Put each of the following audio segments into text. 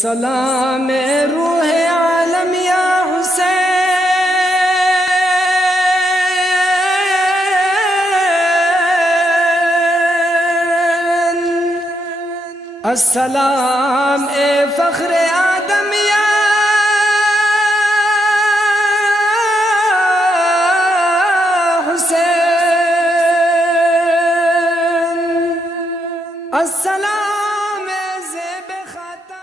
अस्सलाम रूह आलम या हुसैन, अस्सलाम ए फख्र आदम या हुसैन, अस्सलाम ए ज़ेब खाता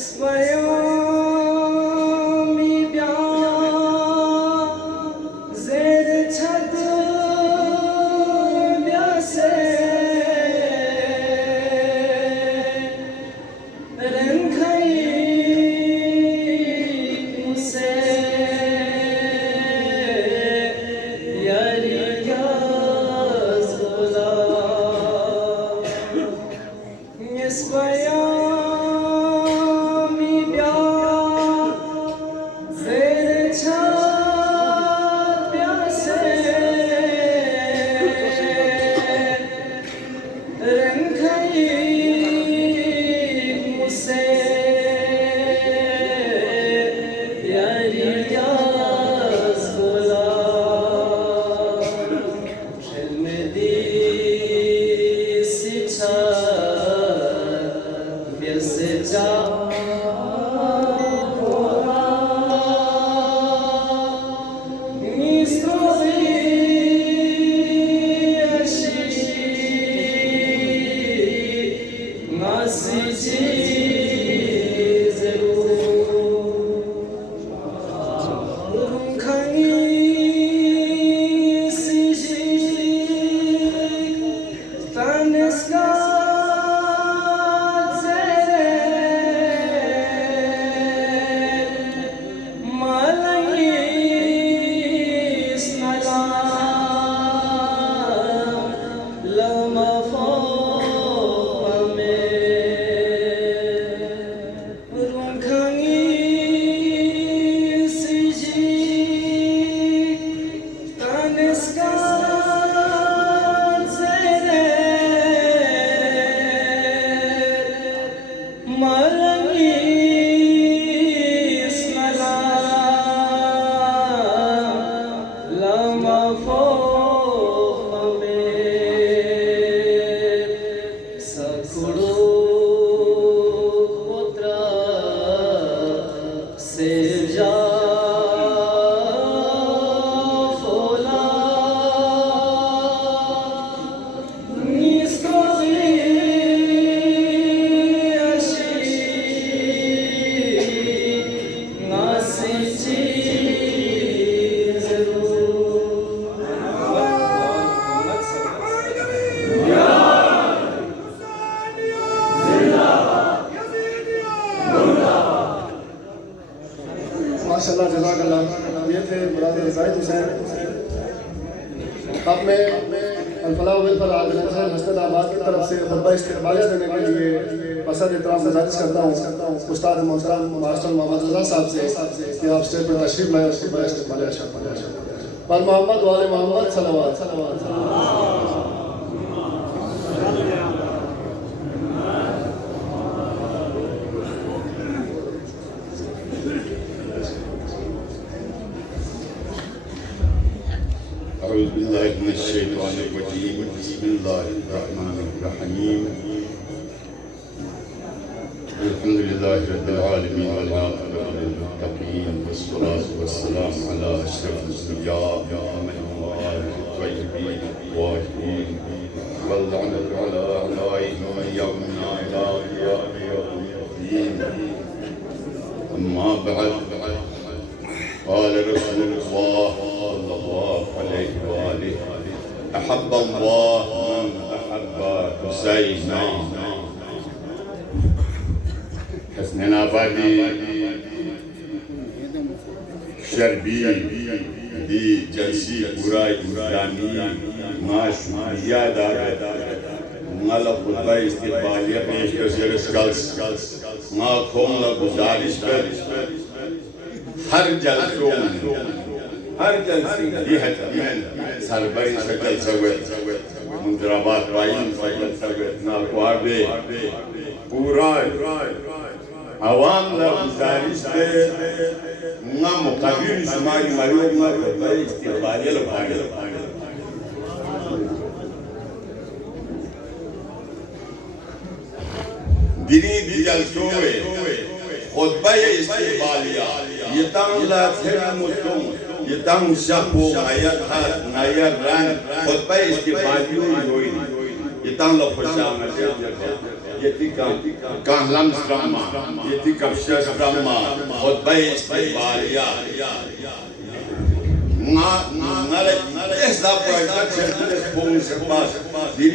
इसमयोमी ब्या ज़ेर छत ब्यासे रंखई मुसे यारी याज़ बुला इसमयोमी ब्या ज़ेर छत ब्यासे रंखई मुसे यारी याज़ बुला खेलमेदी सिछा ब्यासे जा माशाअल्लाह जज़ाकल्लाह। ये थे ब्रदर ज़ाहिद हुसैन। अब मैं अल-फलाह वल-फलाह हसनैनाबाद की तरफ से खुतबा इस्तक़बालिया देने के लिए पसंद एहतराम गुज़ारिश करता हूँ उस्ताद मोहतरम मास्टर मोहम्मद रज़ा साहब से कि आप स्टेज पर तशरीफ़ लाएं और खुतबा इस्तक़बालिया इरशाद फरमाएं। पर मोहम्मद वाले मोहम्मद सल्लल्लाहु अलैहि वसल्लम। أعوذ بالله من الشيطان الرجيم بسم الله الرحمن الرحيم الحمد لله رب العالمين والعاقبة للمتقين والصلاة والسلام على أشرف الأنبياء محمد وآله الطيبين الطاهرين واللعنة على أعدائهم من يومنا إلى قيام يوم الدين أما بعد قال رسول الله صلى الله عليه وآله أحب الله من أحب حسينا حسنینابادی شربی دی جلسی پورا اسلامی معاشیا دارد مالا خطبہ استقبالیہ پیش کر سرس ما کھولا گزارش پر हर जलसों हर जलसी यह सरबरी शक्ल सवत मुंद्राबाद वाइन सवत नालवाबे पूरा आवाम ला गुजारिश पे ना मुकाबिल शुमारी मारियो ना खुतबा इस्तिक़बालिया लगाने दिनी जलसोए खुतबा इस्तिक़बालिया ये तांला थेरा मुस्तों ये तांग शक्को नाया रन खुतबा इस्तिक़बालियो योई ये तांला खुशाम ये कहलम स्ट्रम्मा ये कब्शा स्ट्रम्मा खुतबा इस्तिक़बालिया nare esa proiecta certile spun se pas di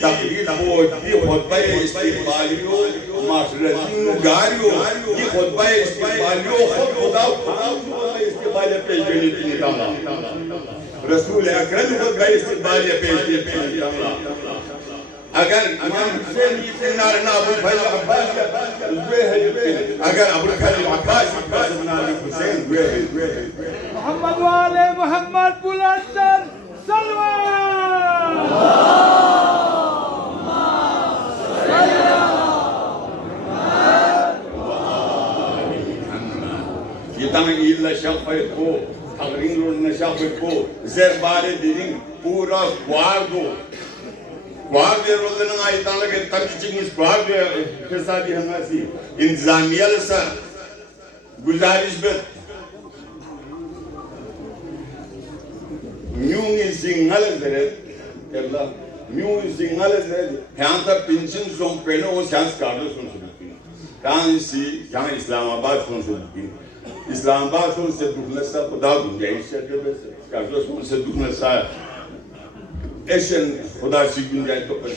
takdir po di khutbah istiqbalio masradin gario di khutbah istiqbalio khuda istiqbalio pe jeni tala rasul akram khutbah istiqbalio pe tala अगर इमाम हुसैन की नारना अबू फैल अब्बास हुए हैं अगर अबू फैल अब्बास नारना हुसैन हुए हैं मोहम्मद वाले मोहम्मद बुलंदर सलवात ये तंग इल्ला शफ़े को तगरीर न शफ़े को ज़रबारे दिन पूरा वार्डो Guarda rolando na Itália que tá pedindo os guardas pensar de hanasi इंतजामिया लसा गुजारिश बत न्यूंगी सिंगल दरे केला न्यूंगी सिंगल दरे यहाँ तक पेंशन सोम पेनो वो चांस कार्डो सुन सकती कहाँ सी कहाँ इस्लामाबाद सुन सकती इस्लामाबाद सुन से दुखने सा खुदा गुंजाइश है जो बस कार्डो सुन से दुखने सा ऐसे खुदा सी गुंजाइश तो बस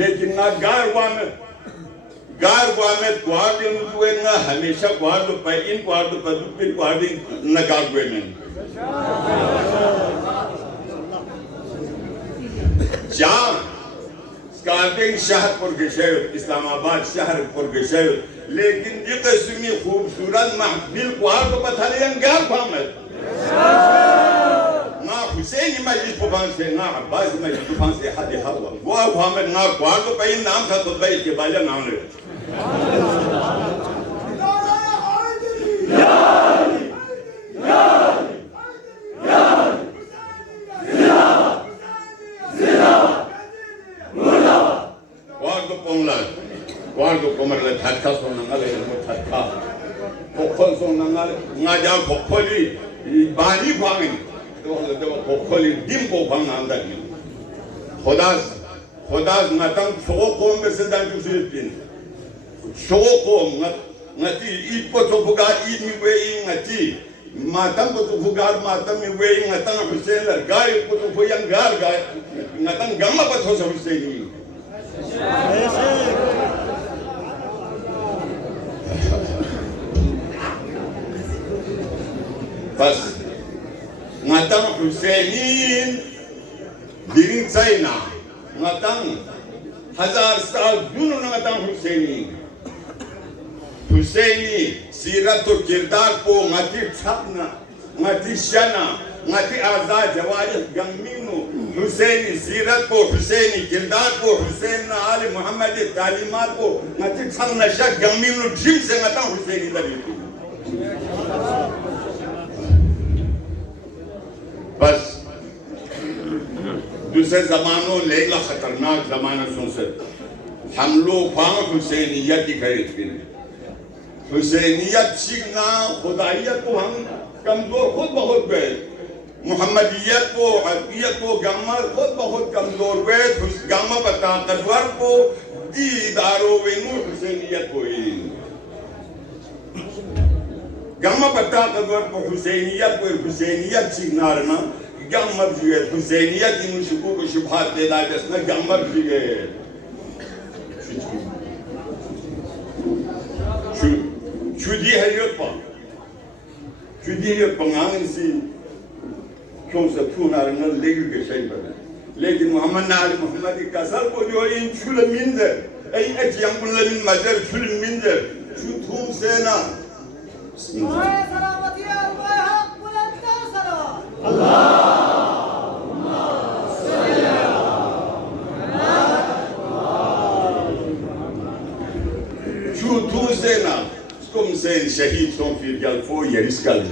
लेकिन ना गारवा में guarda no na हमेशा guarda para in guarda para do guarda na gargwe men já स्कार्टिंग शहर पर गशर इस्लामाबाद शहर पर गशर लेकिन ये कस्मी खूबसूरत महफिल guarda para थालियन गार फामत ना हुसैन मस्जिद पुबान से ना अब्बास मस्जिद पुबान से हद हवा वो फामत ना guarda para इन नाम था तो भाई के बाजा नाम ले Guardo come le tacca sono nelle tacca. Coccol sono nelle ngaja coccoli bani bani. Devo coccoli dimpo banandani. Khodas natang soko mesedan kusipin. Soko ngati ipo tobuga ini we ngati. Matang ko tobugar matang mi we ngatang Hussein lar gai ko tobuyan gar gai ngatang gamma pa thosa Hussein. बस नतंग हुसैनीन दिरिंग China नतंग 1000 साल जुनू नतंग हुसैनी सीरत और किरदार को ngati छपना ngati शना ngati आजाद जवाज गमीनो हुसैनी सीरत को हुसैनी किरदार को हुसैन आले मोहम्मद तालीमात को ngati छपना शक गमीनो जिम से नतंग हुसैनी दरी बस दूसरे जमानों लेला खतरनाक जमाना सुन से हम लोग वहाँ हुसैनियत की खरीदते हैं हुसैनियत सीखना खुदाइयत को हम कमजोर खुद बहुत गए मोहम्मदियत को अरबियत को गम्मा खुद बहुत कमजोर गए गम्मा पर ताकतवर को दीदारो वेनु हुसैनियत को गम्मा पता कदर को हुसैनियत सीखना रहना गम्मा भी है हुसैनियत की मुझको को शुभात देना जिसने गम्मा भी है चुदी है ये पंगांग सी क्यों से थूना रहना लेकिन के सही बना लेकिन मोहम्मद नाली मोहम्मद की कसर को जो इन चुल मिंदर ऐ अचियम कुल्ल मिन मजर चुल मिंदर चुथूम सेना सलामती हक बुलंदर सलावत अल्लाहुम्मा सल्ली अला tu sena comme c'est shahid son fil gal fo yeris gal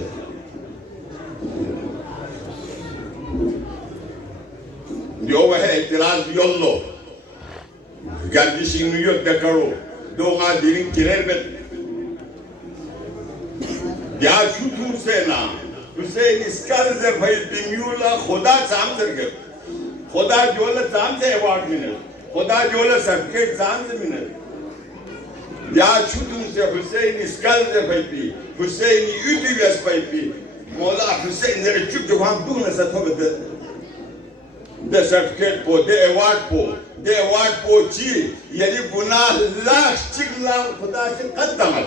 yo wa itiraz yollo gandi sinu yot dakaro do nga dirin kirerbet ya tu sena Hüseyin İskalzer fayil bimyula Khuda zamdır ki Khuda jola zamse evak miner Khuda jola sabke zamse miner ya çudun se Hüseyin İskalzer fayil Hüseyin üdüyes fayil Mola Hüseyin nere çuk johan duna sa tobe de sabke po de evak po çi yani günah laş çıkla Khuda se kaddamat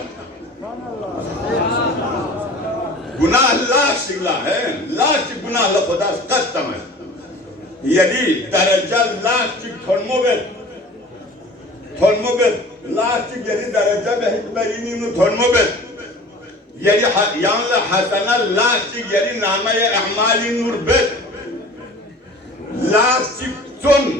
गुनाह लाख शिगला है लाख गुनाह ला खुदा कस्म है यदि दरजा लाख थर्मोबेट लाख यदि दरजा में हिकबरीनी नु थर्मोबेट यदि यान ला हसना लाख यदि नामा या अहमाल नूर बेट लाख सुन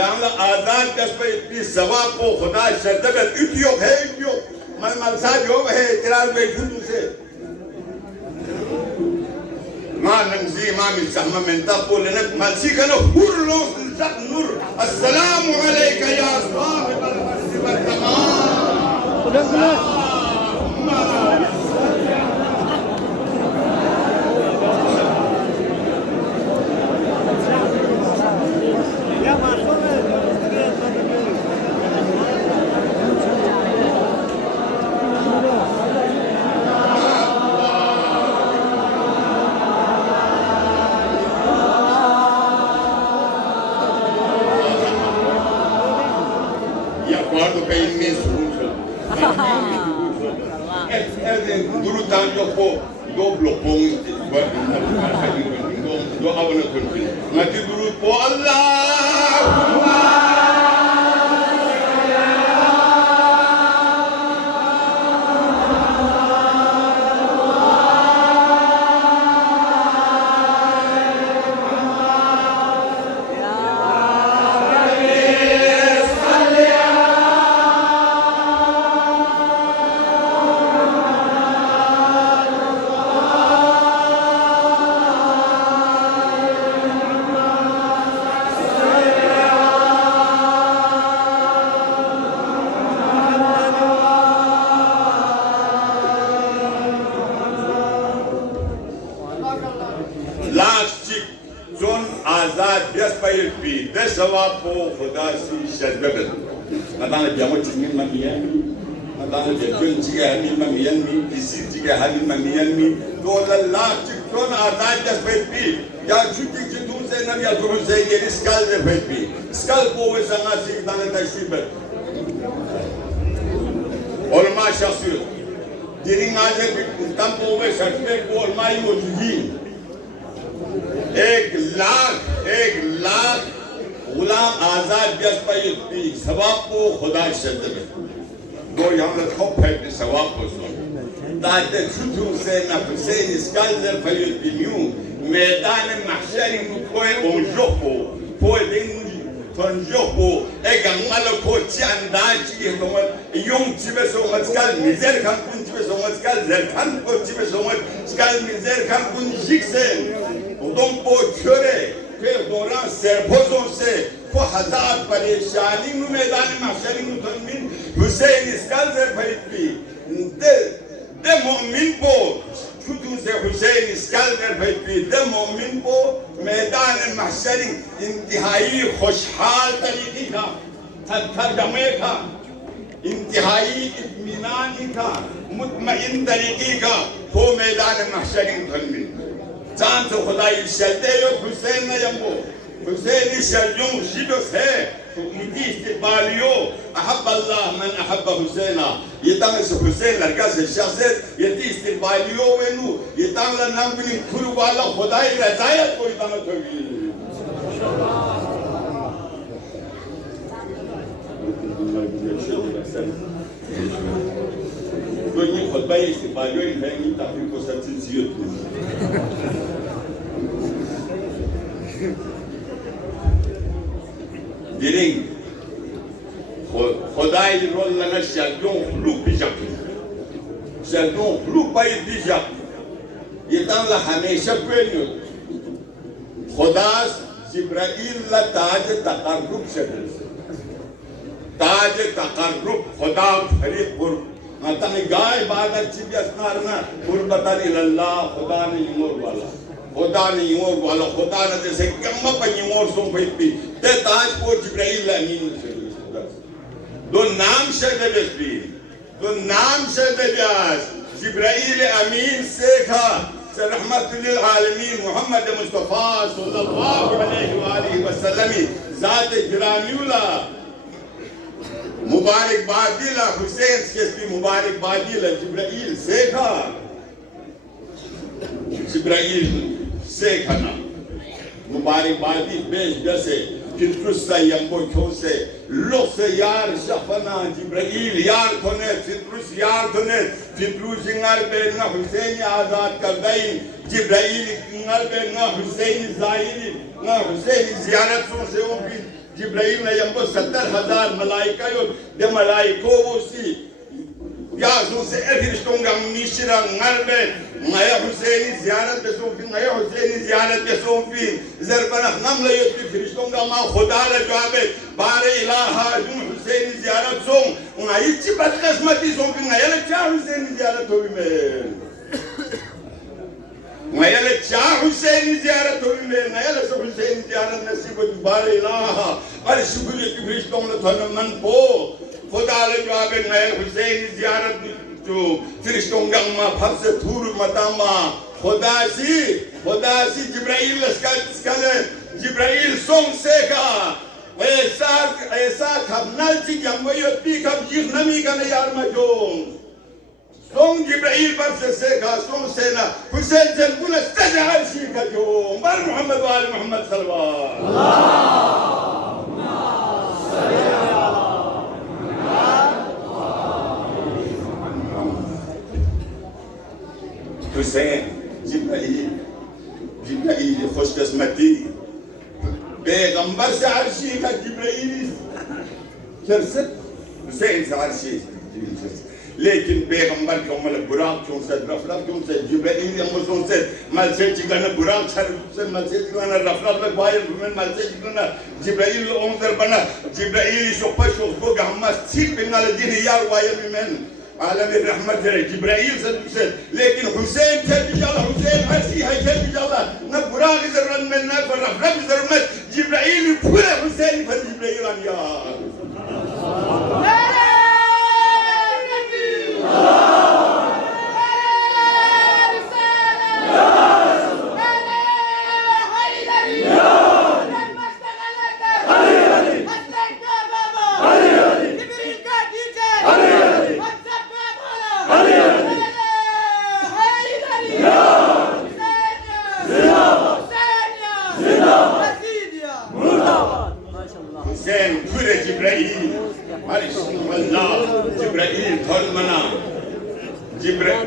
यान ला आजाद कसबे इतनी सवाब को खुदा शर्दबेट इतियो है इतियो मन मलसा जो है इतराज में झूठ से ما نمزي ما من سهم من تقول لك ما سيكنا هرلو سلسك نور السلام عليك يا صاحب الفرس والكمال dulu tanjo po do blopong do awana kunti ngati dulu po Allahumma Sawappo Khuda si shadbabel madana jamo tingin mamiyan madana jekun jiga hamin mamiyan mi kisi jiga hamin mamiyan mi do la tikon azad das pepi ya chuki chitun se nabi azur se yeri skal de pepi skal po ve sana si dana tashibet olma shakhsiyat dirin aje tam po ve shakte ko olma mujhin 1 lakh गुलाम आजाद जस्पी सवाब को खुदा शब्द में दो यहाँ रखो fact सवाब को सुन ताते छुटू से न हुसैन इस्कालर फैल बिन्यू मैदान महशर में कोई ओजोको कोई दिन फंजोको एक अंगल को चांदाज की तो यूं चिबे सोमत काल मिजर खान कुन चिबे सोमत काल जरखान को चिबे सोमत काल मिजर खान कुन जिक्सेन उदम को छोरे के दौरान सरभोजों से वो हजार परेशानी में मैदान महशर में तनमीन हुसैन इस्कालर फैली दे मोमिन को छुटू से हुसैन इस्कालर फैली दे मोमिन को मैदान महशर इंतहाई खुशहाल तरीके का थर जमे का इंतहाई इत्मीनान का मुतमईन तरीके का वो मैदान महशर तनमीन जान तो खुदा इश्ते यो हुसैन न यम्बो हुसैन इश्यों शिदोस है तो इति इस्तिबालियो अहब अल्लाह मन अहब हुसैना ये तंग से हुसैन लड़का से शख्सियत ये इस्तिबालियो वेनु ये तंग ला नाम बिन खुरु वाला खुदा ही रजायत कोई तंग थोगी तो ये खुदा इस्तिबालियो इन है ये ताकि को सच्ची Diring خدای رول لنا شلون خلوق بیجا شلون خلوق باید بیجا یتان لا همیشه بینید خداست جبرائیل لا تاج تقرب شکل تاج تقرب خدا فریق قرب مطمئن گائے بادر چیزی اسنارنا قربتاً الاللہ خدا نے یمور والا خدا نے جیسے کمہ پا یمور سن پھیپی تے تاج کو جبرائیل امین شکل دو نام شہد بیاس جبرائیل امین سیکھا رحمت للعالمین محمد مصطفیٰ صلی اللہ علیہ وآلہ وسلم ذات گرامیولا مبارک بادیلا حسین کی مبارک بادیلا جبرائیل سیکھا نا مبارک بادی بیش جیسے فطرس سے یمبو کھو سے لوگ سے یار شفنا جبرائیل یار تھونے فطرس یار تھونے فطرس انگر بینا حسین آزاد کردائیں جبرائیل انگر بینا حسین زائری نا حسین زیارت سن سے وہ بھی جبرائیل نے یمبو 70,000 ملائکہ یو دے ملائکو اسی یا سن سے افرشتونگا منیشرہ انگر بین مایا حسینی زیارت بسوفین زربنخ نملہ یتی فرشتونگا ما خدا لجوابے بار الہا جن حسینی زیارت سون مایا چی بدقسمتی سوفین مایا لچا حسینی زیارت ہوئی مایا لچا حسینی زیارت ہوئی مایا لچا حسینی زیارت نصیب بار الہا بار شکر یتی فرشتونگا تھونا من پو خدا لجوابے مایا حسینی زیارت جو فرشتونگا ما پھر سے دھور متاما خدا سی جبرائیل لسکالے جبرائیل سونگ سیکھا ایسا کھبنال چی جمعیتی کھب جیخ نمی کا نیار مجھون سونگ جبرائیل پر سے سیکھا سونگ سینا حسین سے بنا سجعال شیخا جو بر محمد وآل محمد صلی اللہ حسین جبرائیل خوش قسمتی پیغمبر سے عرشی کا جبرائیل شرست حسین سے عرشی لیکن پیغمبر کی عمل براق چون سے رفلق چون سے جبرائیل امسون سے مل سے چکانا براق چھر سے مل سے چکانا رفلق میں بایر مل سے چکانا جبرائیل امزر بنا جبرائیل شوپا شوق کو گہما سیل پنگال دین یار وایر میں عالم الرحمت ہے جبرائیل سے لیکن حسین تھے بجالہ حسین عرشی ہے تھے بجالہ نہ براق ضرورت میں نہ رفلق ضرورت میں جبرائیل پورے حسین پر جبرائیل آنیا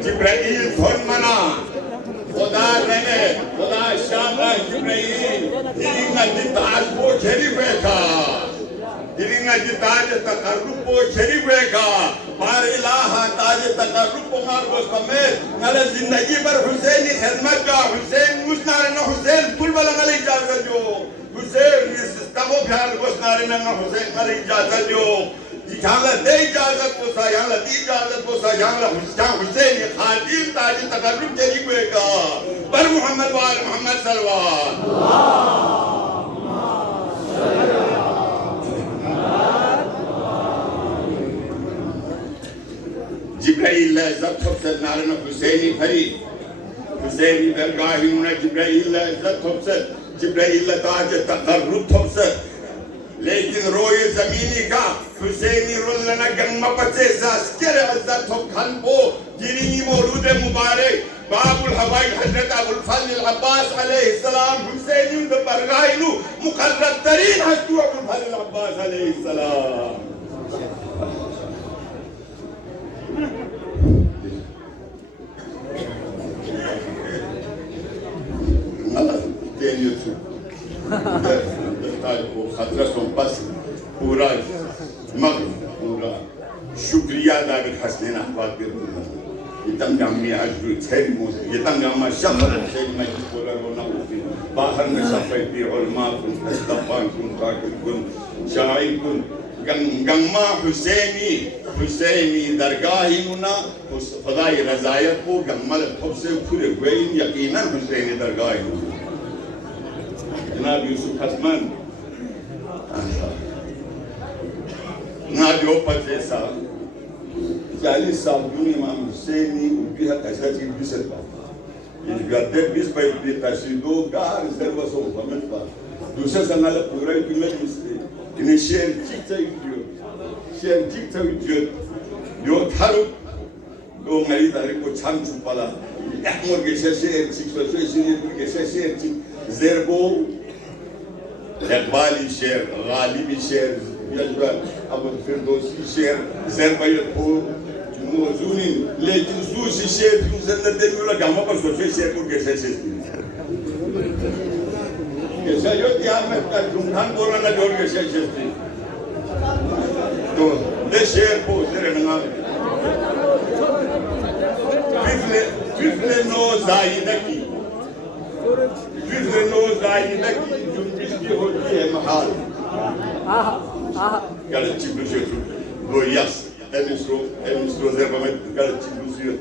جبرائیل دھون منا خدا رہنے خدا شاہ جبرائیل دلینگا جتاج پو شریف بیکا دلینگا جتاج تقرب پو شریف بیکا بار الہا تاج تقرب پو مارگو سمیت نالا زندگی پر حسینی خدمت کا حسین مسنارنا حسین کل بلا نالا اجازت جو حسین تبو بھیال گوشنارنا حسین نالا اجازت جو یہاں دے اجازت کو سا یہاں دی اجازت کو سا یہاں حسین خادم تاج تقرب شریف بیکا بر محمد وآل محمد صلوات جبرائیل عزت حفظت نارنا حسینی پھری حسینی درگاہی انہیں جبرائیل عزت حفظت جبرائیل تاج تقرب حفظت لیکن روی زمینی کا حسینی رولنا گنم پچے زاسکر عزت حب کھن پو جنینی مولود مبارک باب الحوائی حضرت ابو الفضل العباس علیہ السلام حسینی اندر برگاہنو مقرر ترین حضرت ابو الفضل العباس علیہ السلام خطرہ سن پس پورا مغرب پورا शुक्रिया दाविद हसनैन अहबाब के इतम गामी अजू छेरी मोस इतम गामा शफर छेरी में बोला रोना होती बाहर में सफाई की उलमा कुन तस्ताफान कुन ताकिल कुन शाइर कुन गंगमा हुसैनी दरगाही मुना उस खुदाई रज़ायत को गंगमल खुद से पूरे हुए यकीनन हुसैनी दरगाही मुना जनाब यूसुफ हसमन ना जो पचे सा 40 साल दुनिया में हुसैनी उनकी हक ऐसा चीज भी सकता ये गद्दे 20 पे तशीदो गार सर्वसो भमत पर दूसरे संगाल पूरा इतने इन्हें शेर चिक्ता इडियो जो थारू दो मरी तारीख को छान छुपाला अहमद के शेर चिक्ता के शेर चिक ज़ेरबो इकबाली शेर गालिबी शेर यजबा अब फिरदौसी शेर ज़ेरबायत हो मौजूनी लेकिन सूसी शेर यूज़र देने गामा पर सोचे शेर को कैसे कैसा जो यार मैं जुम्मन बोलना ना जोड़ के शेर तो ले शेर को शेर ना फिफले नो जायदा की जुम्मिश की होती है महाल गलत चीज़ दो yes Elmistro zerba met galt illusie.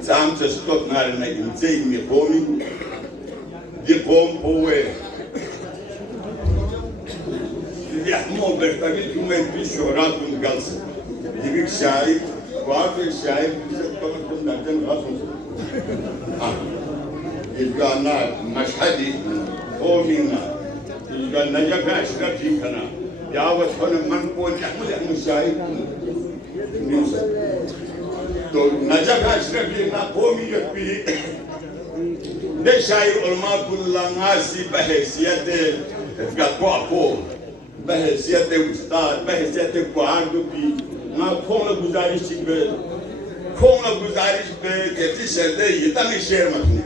Sam se stot naar na inzei mi komi. Die kom poe. Die ahmo bertavit kumen bishorat und gals. Die big shai, quato shai, se tomat kun daten rasos. Ilgana mashhadi komina. Ilgana najaf ashrafi kana. यावत होने मन को जहमल Mushahid news तो नजक अशरफी ना कोमी यकबी दे शायर उलमा कुल्लांगासी बहसियत गक्वाको बहसियत उस्ताद बहसियत कुआंडुपी ना खोंग गुजारिश पे कहती शर्दे इतने शेर मखने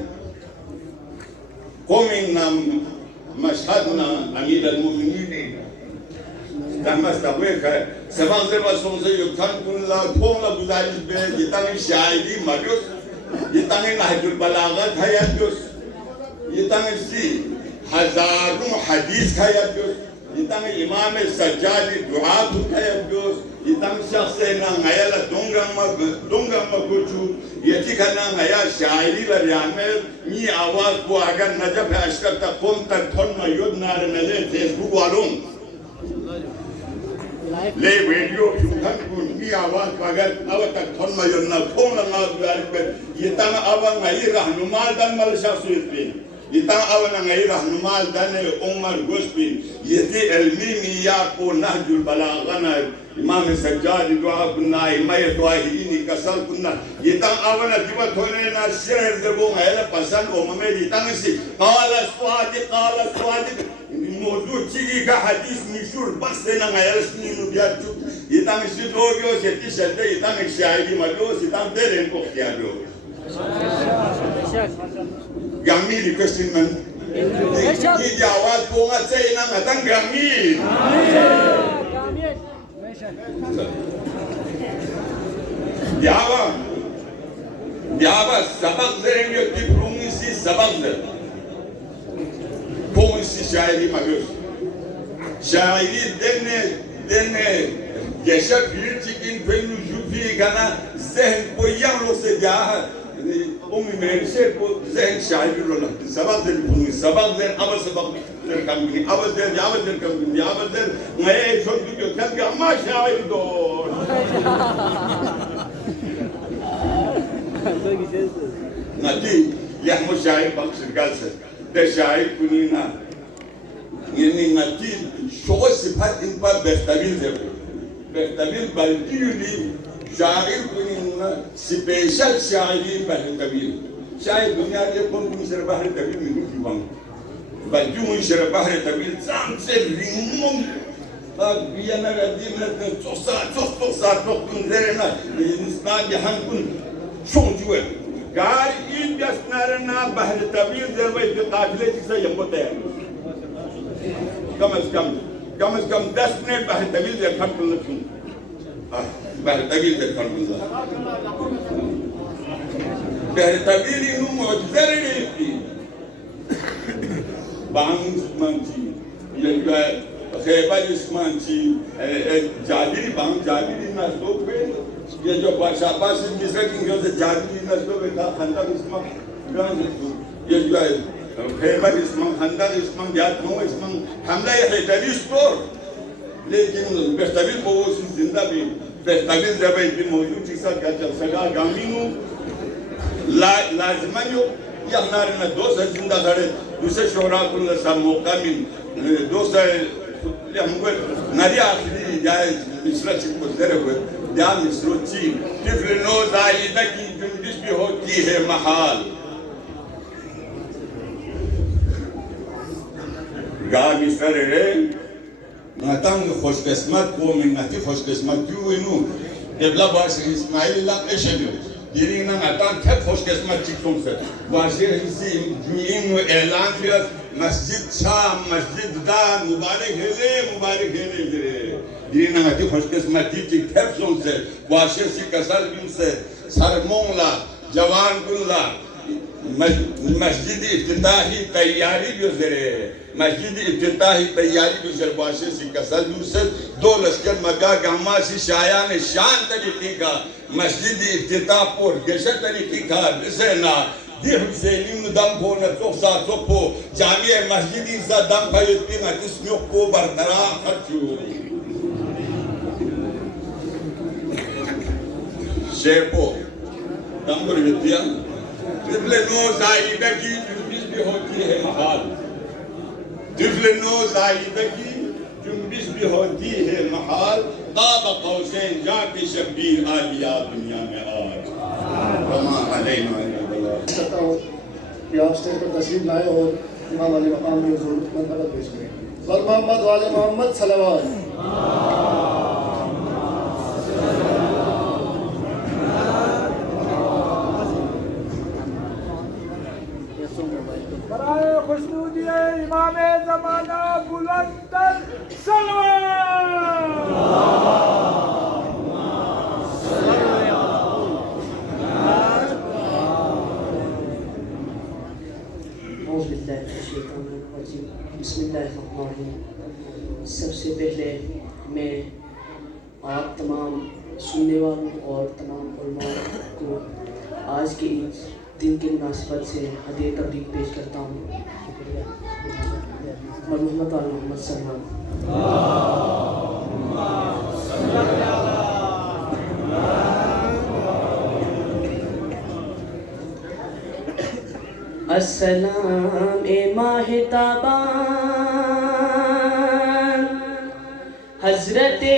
कोमी नाम मशहद ना अमीर अल-मुमिनीन Damas tabueka, sebab sebab songse yukan kunla pongla guzaris be, yitangi syairi majus, yitangi nahjul balagat hayajus, yitangi si hazarum hadis hayajus, yitangi imam sajjadi duat hayajus, yitangi syakhsena ngayala dongam makuchu, yatikana ngaya syairi la riamel, ni awaz ko agar najab ashraf ta qom tak thon ma yod nar mele Facebook walum. ले video युद्धन कुनी आवाज मगर अब तक थोन में जो ना फोन लगा बिहार पे ये तंग अब नहीं रहनुमाल दन मल शासुत भी ये तंग अब नहीं रहनुमाल दन उमर गुस्बी ये थी एल्मी मिया को नहजुल बलागना इमाम सज्जाद दुआ कुन्ना इमाम दुआ ही निकसल कुन्ना ये तंग अब ना दिवस होने ना शेर जबों है ना पसंद उम्मे ये तंग सी काला स्वादिक मौजूद चीज़ का हदीस मिशूर बस से ना गया इसमें नुबियात चुप ये तांग सिद्धोगियो सेती शब्द ये तांग शायरी मजो सितांग तेरे को क्या दो गामी रिक्वेस्टिंग मन ये जवाब कोंगा से ना मतंग गामी यावा सबक जरेंगे डिप्लोमी सी सबक जर Como se şairi magos. Şairi dene yaşa bir çıkın peynu jupi gana zehn koyan lo se dia umi mense ko zehn şairi lo la sabah zer bunu sabah zer ama sabah zer kamini ama zer yavat zer kamini yavat zer ngaye çok diyor kanka ama şairi do nati yahmu şair bak sirgalse de şair kunina yani ngati şoğu sifat inpa behtabil baldiyuli şair kunina special şairi behtabil şair dünyada konu şer bahri tabil mi divan baldiyu şer bahri tabil zamse rimum bak biyana gadimle çok saat kun zerena nisban yahankun şonjuwe Gari in jasnarana bahri tabil zerwa istiqafile çıksa yambo tayar. Kam az kam कम से कम 10 minute बाहर तवील देखा बाहर तवील देखा बाहर तवील इनु मौजूदर नहीं बांग मंची ये क्या खेबल इसमांची जाबिरी बांग जाबिरी नस्लों पे ये जो शाबाश जिसका किंग से जाबिरी नस्लों पे था खंडा इसमां गांव ये जो खेबल इसमां खंडा इसमां जात नो इसमां हमला ये तवील स्टोर लेकिन बेहतरीन वो जिंदा भी बेहतरीन जब भी मौजूद चीज़ा क्या चल सका गामीनों लाज़िमानियों या हमारे में दोस्त जिंदा खड़े दूसरे शोरा को लसा मौका मिल दोस्त ले हमको नारी आखिरी जाए मिश्रा चिपको ज़रे हुए जाम मिश्रोची तिफ्ल नौज़ाइदा की जुंबिश भी होती है महाल गा मिश्रा रे नातांग खुशकिस्मत को मिन्नती खुशकिस्मत क्यों इनु देवला बास इस्माइल ला एशेलो दिरिंग नातांग थे खुशकिस्मत चिकटों से वाशे इसी जुइन व ऐलान किया मस्जिद शाम मस्जिद दा मुबारक है ले दिरिंग नाती खुशकिस्मत चिक थे सों से वाशे सी कसर बिन से सरमोंला जवान कुल्ला मस्जिद इफ्तिताही तैयारी भी ज़रे मस्जिद इफ्तिताही तैयारी भी ज़रे बाशे सी कसर यूसर दो लश्कर मगा गम्मा सी शायान शान तरीक़ी का मस्जिद इफ्तिताह पोर गेशर तरीक़ी का बिसेना दी हुसैनी दम को न तोसा तोपो जामिया मस्जिदी सा दम भाई पिंगा तिस्मियों को बरतरा खर्चू शेपो दम पर विद्या तिफल नौज़ाइदा की जुम्बिश भी होती है महाल तिफल नौज़ाइदा की जुम्बिश भी होती है महाल ताब कौसैन जाके शब्बीर आलिया दुनिया में आज वमा अलैना इल्ला चाहता हूँ कि आप स्टेज पर तशरीफ लाए और इमाम अली मकाम में ज़रूरतमंद मदद पेश करें और मोहम्मद वाले मोहम्मद सल्लल्लाहु बराए खुशनूदिए इमाम ज़माना बुलंदर सलवात बिस्मिल्लाहिर्रहमानिर्रहीम। सबसे पहले मैं आप तमाम सुनने वालों और तमाम उलमा को आज के इस दिन की मुनासिबत से हदीया तबरीक पेश करता हूँ और मोहम्मद वाले मोहम्मद सल्लल्लाहु अस्सलाम ए माहे ताबान हज़रते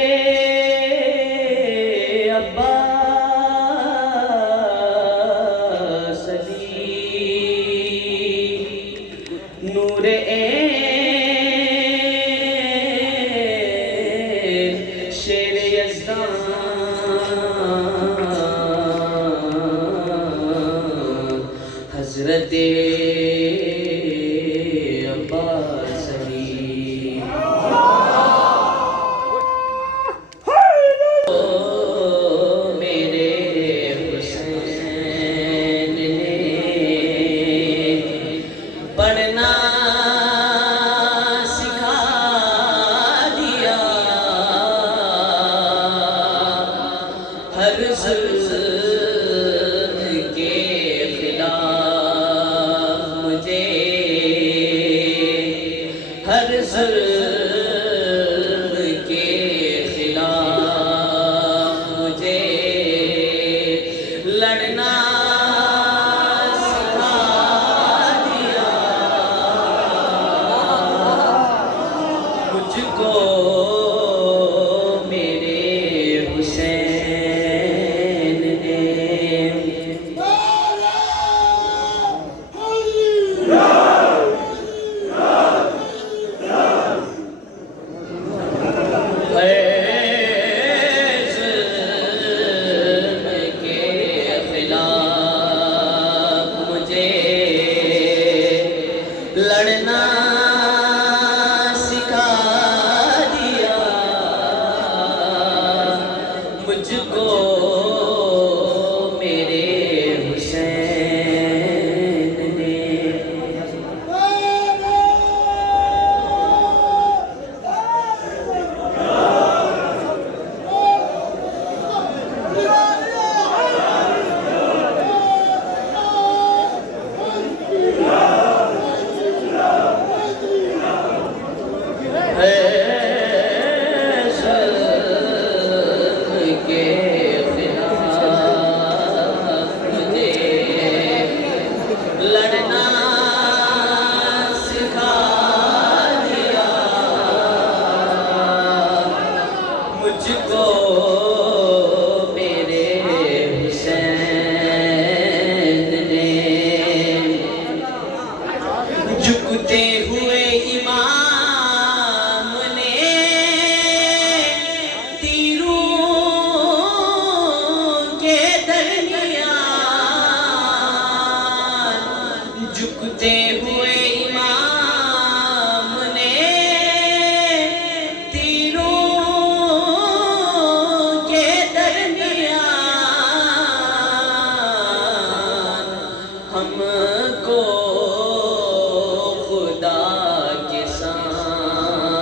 अब्बास अली नूरे शेर यज़दान हज़रते अब्बास अली मुझको मेरे हुसैन ने मुझको मेरे हुसैन ने झुकते हुए इमाम ने तीरों के दरमियान झुकते हुए इमाम ने हमको खुदा के सामने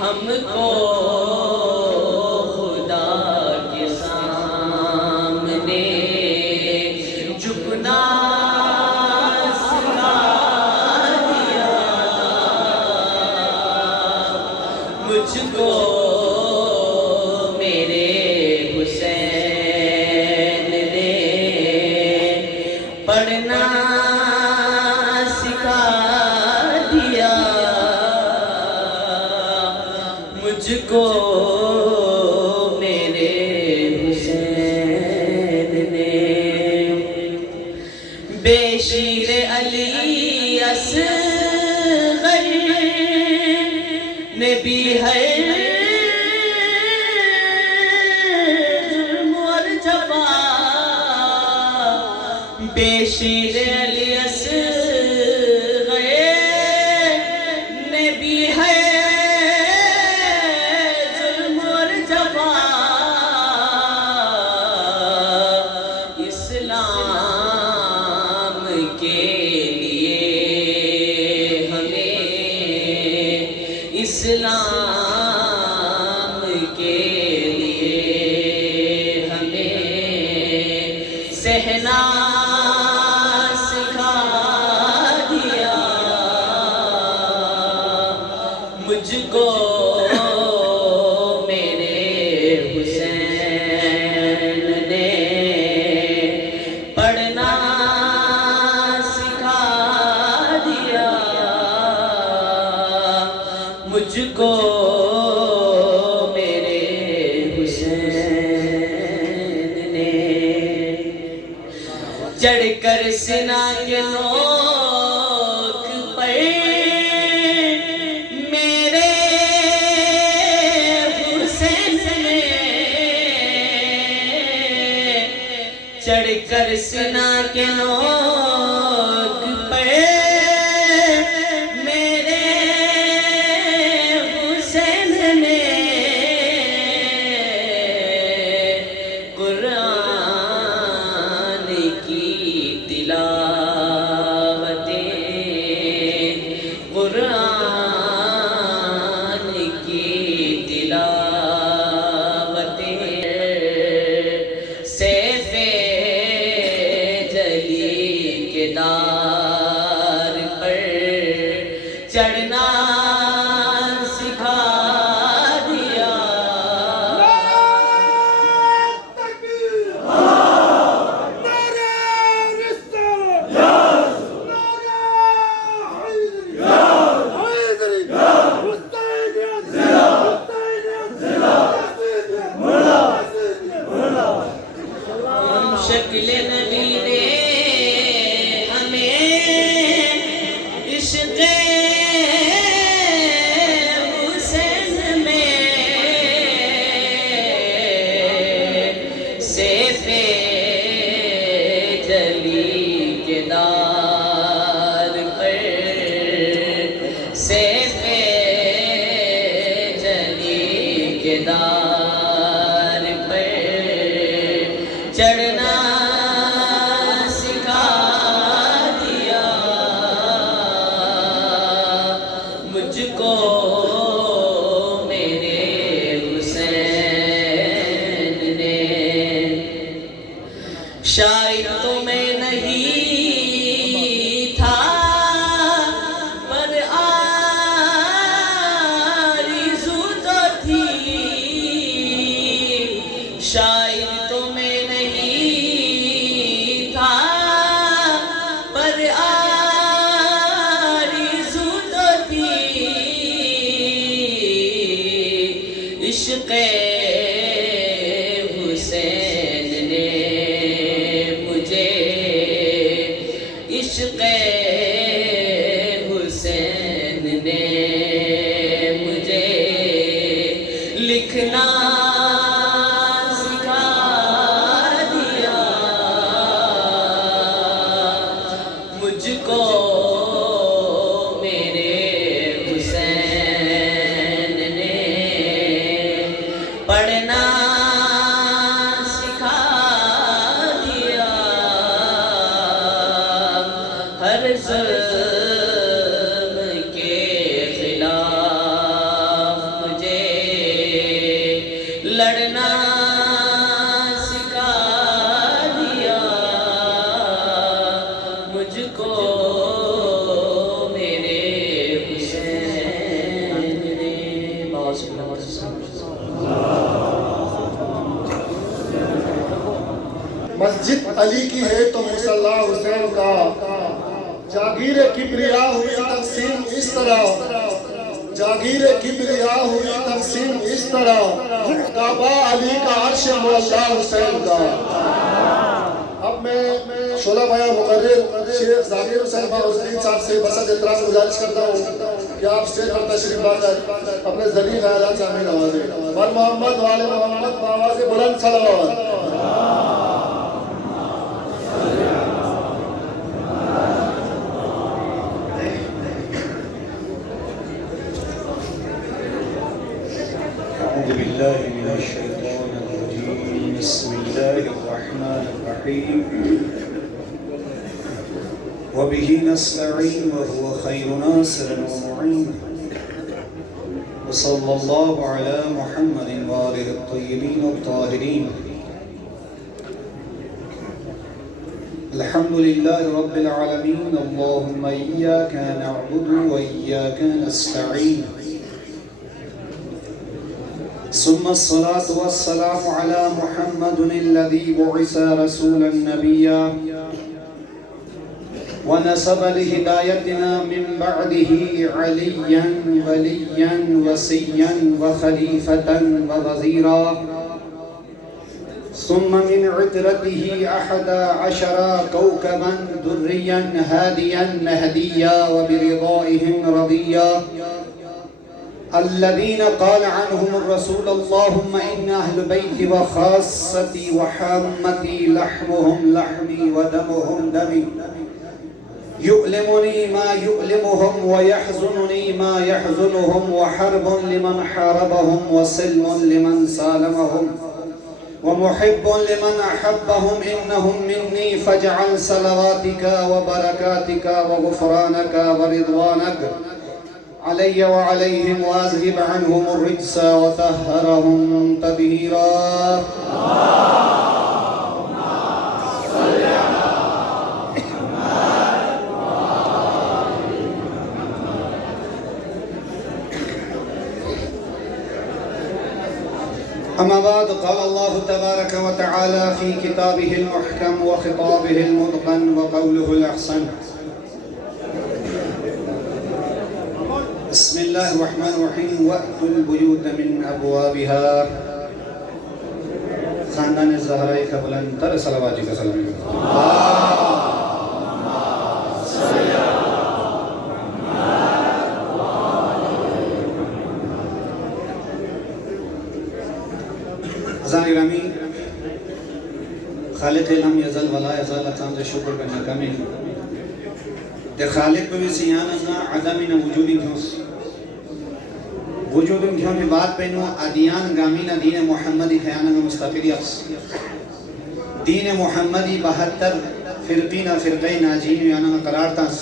हमको खुदा के सामने झुकना सिखा दिया मुझको मेरे हुसैन ने पढ़ना सिखा दिया मुझको मेरे हुसैन ने बेशीर अली असग़र ने भी है बेशीर अली असग़र ने भी है जुल्म और जफ़ा इस्लाम के लिए हमें इस्लाम के लिए हमें सहना मुझको मेरे हुसैन ने पढ़ना सिखा दिया मुझको मेरे हुसैन ने चढ़कर सिना के नोक पर चढ़कर सिना के नोक पे मेरे हुसैन ने कुरान की तिलावतें कुरान की तिलावतें दार पर चढ़ना सिखा दिया शक्ल नबी ने हुसैन में सेफ़े जली के दार पर सेफ़े जली के दार इश्क़ हुसैन ने मुझे, इश्क़ हुसैन ने मुझे लिखना सिखा दिया, मुझको मेरे हुसैन ने पढ़ना सिखा दिया, हर ज़ुल्म के खिलाफ मुझे लड़ना सिखा दिया, मुझको मेरे हुसैन ने। मस्जिद अली की है तो मुसल्ला हुसैन का, जागीर किब्रिया हुई तकसीम इस तरह, जागीर किब्रिया हुई तकसीम इस तरह, काबा अली का अर्श मुअल्ला हुसैन का। अब मैं शोला भाया मुकर्रिर शेख जाकिर हुसैन बाउद्दीन साहब से बसद एहतराम गुजारिश करता हूँ कि आप स्टेज पर तशरीफ लाकर अपने ज़रिए ख़यालात से हमें नवाजें। वर मोहम्मद वाले मोहम्मद आवाज़ बुलंद सलावत। أعوذ بالله من الشيطان الرجيم بسم الله الرحمن الرحيم وبه نستعين وهو خير ناصر ومعين وصلى الله على محمد وآله الطيبين الطاهرين الحمد لله رب العالمين اللهم إياك نعبد وإياك نستعين ثم الصلاة والسلام على محمد الذي بعث رسولا نبيا ونسب لهدايتنا من بعده عليا وليا وصيا وخليفة ووزيرا ثم من عترته 11 كوكبا دريا هاديا نهديا وبرضائهم رضيا الذين قال عنهم الرسول اللهم إن أهل بيتي وخاصتي وحامتي لحمهم لحمي ودمهم دمي يؤلمني ما يؤلمهم ويحزنني ما يحزنهم وحرب لمن حاربهم وسلم لمن سالمهم ومحب لمن أحبهم إنهم مني فاجعل صلواتك وبركاتك وغفرانك ورضوانك علي وعليهم واذهب عنهم الرجس وطهرهم تطهيرا. أما بعد قال الله تبارك وتعالى في كتابه المحكم وخطابه المتقن وقوله الأحسن بسم الله الرحمن الرحيم وأتوا البيوت من أبوابها خاندان الزهراء کا بلندتر صلوات کا سلام ازان گرامی خالق لم یزل ولا یزال تام سے شکر کرنا کمی تے خالق بھی سیانا عدم نہ وجودی کیوں وجود کیوں کی بات پہنو ادیان گامین دین محمدی خیانہ مستقلی دین محمدی 72 فرقین فرقین ناجین یانا قرار تاس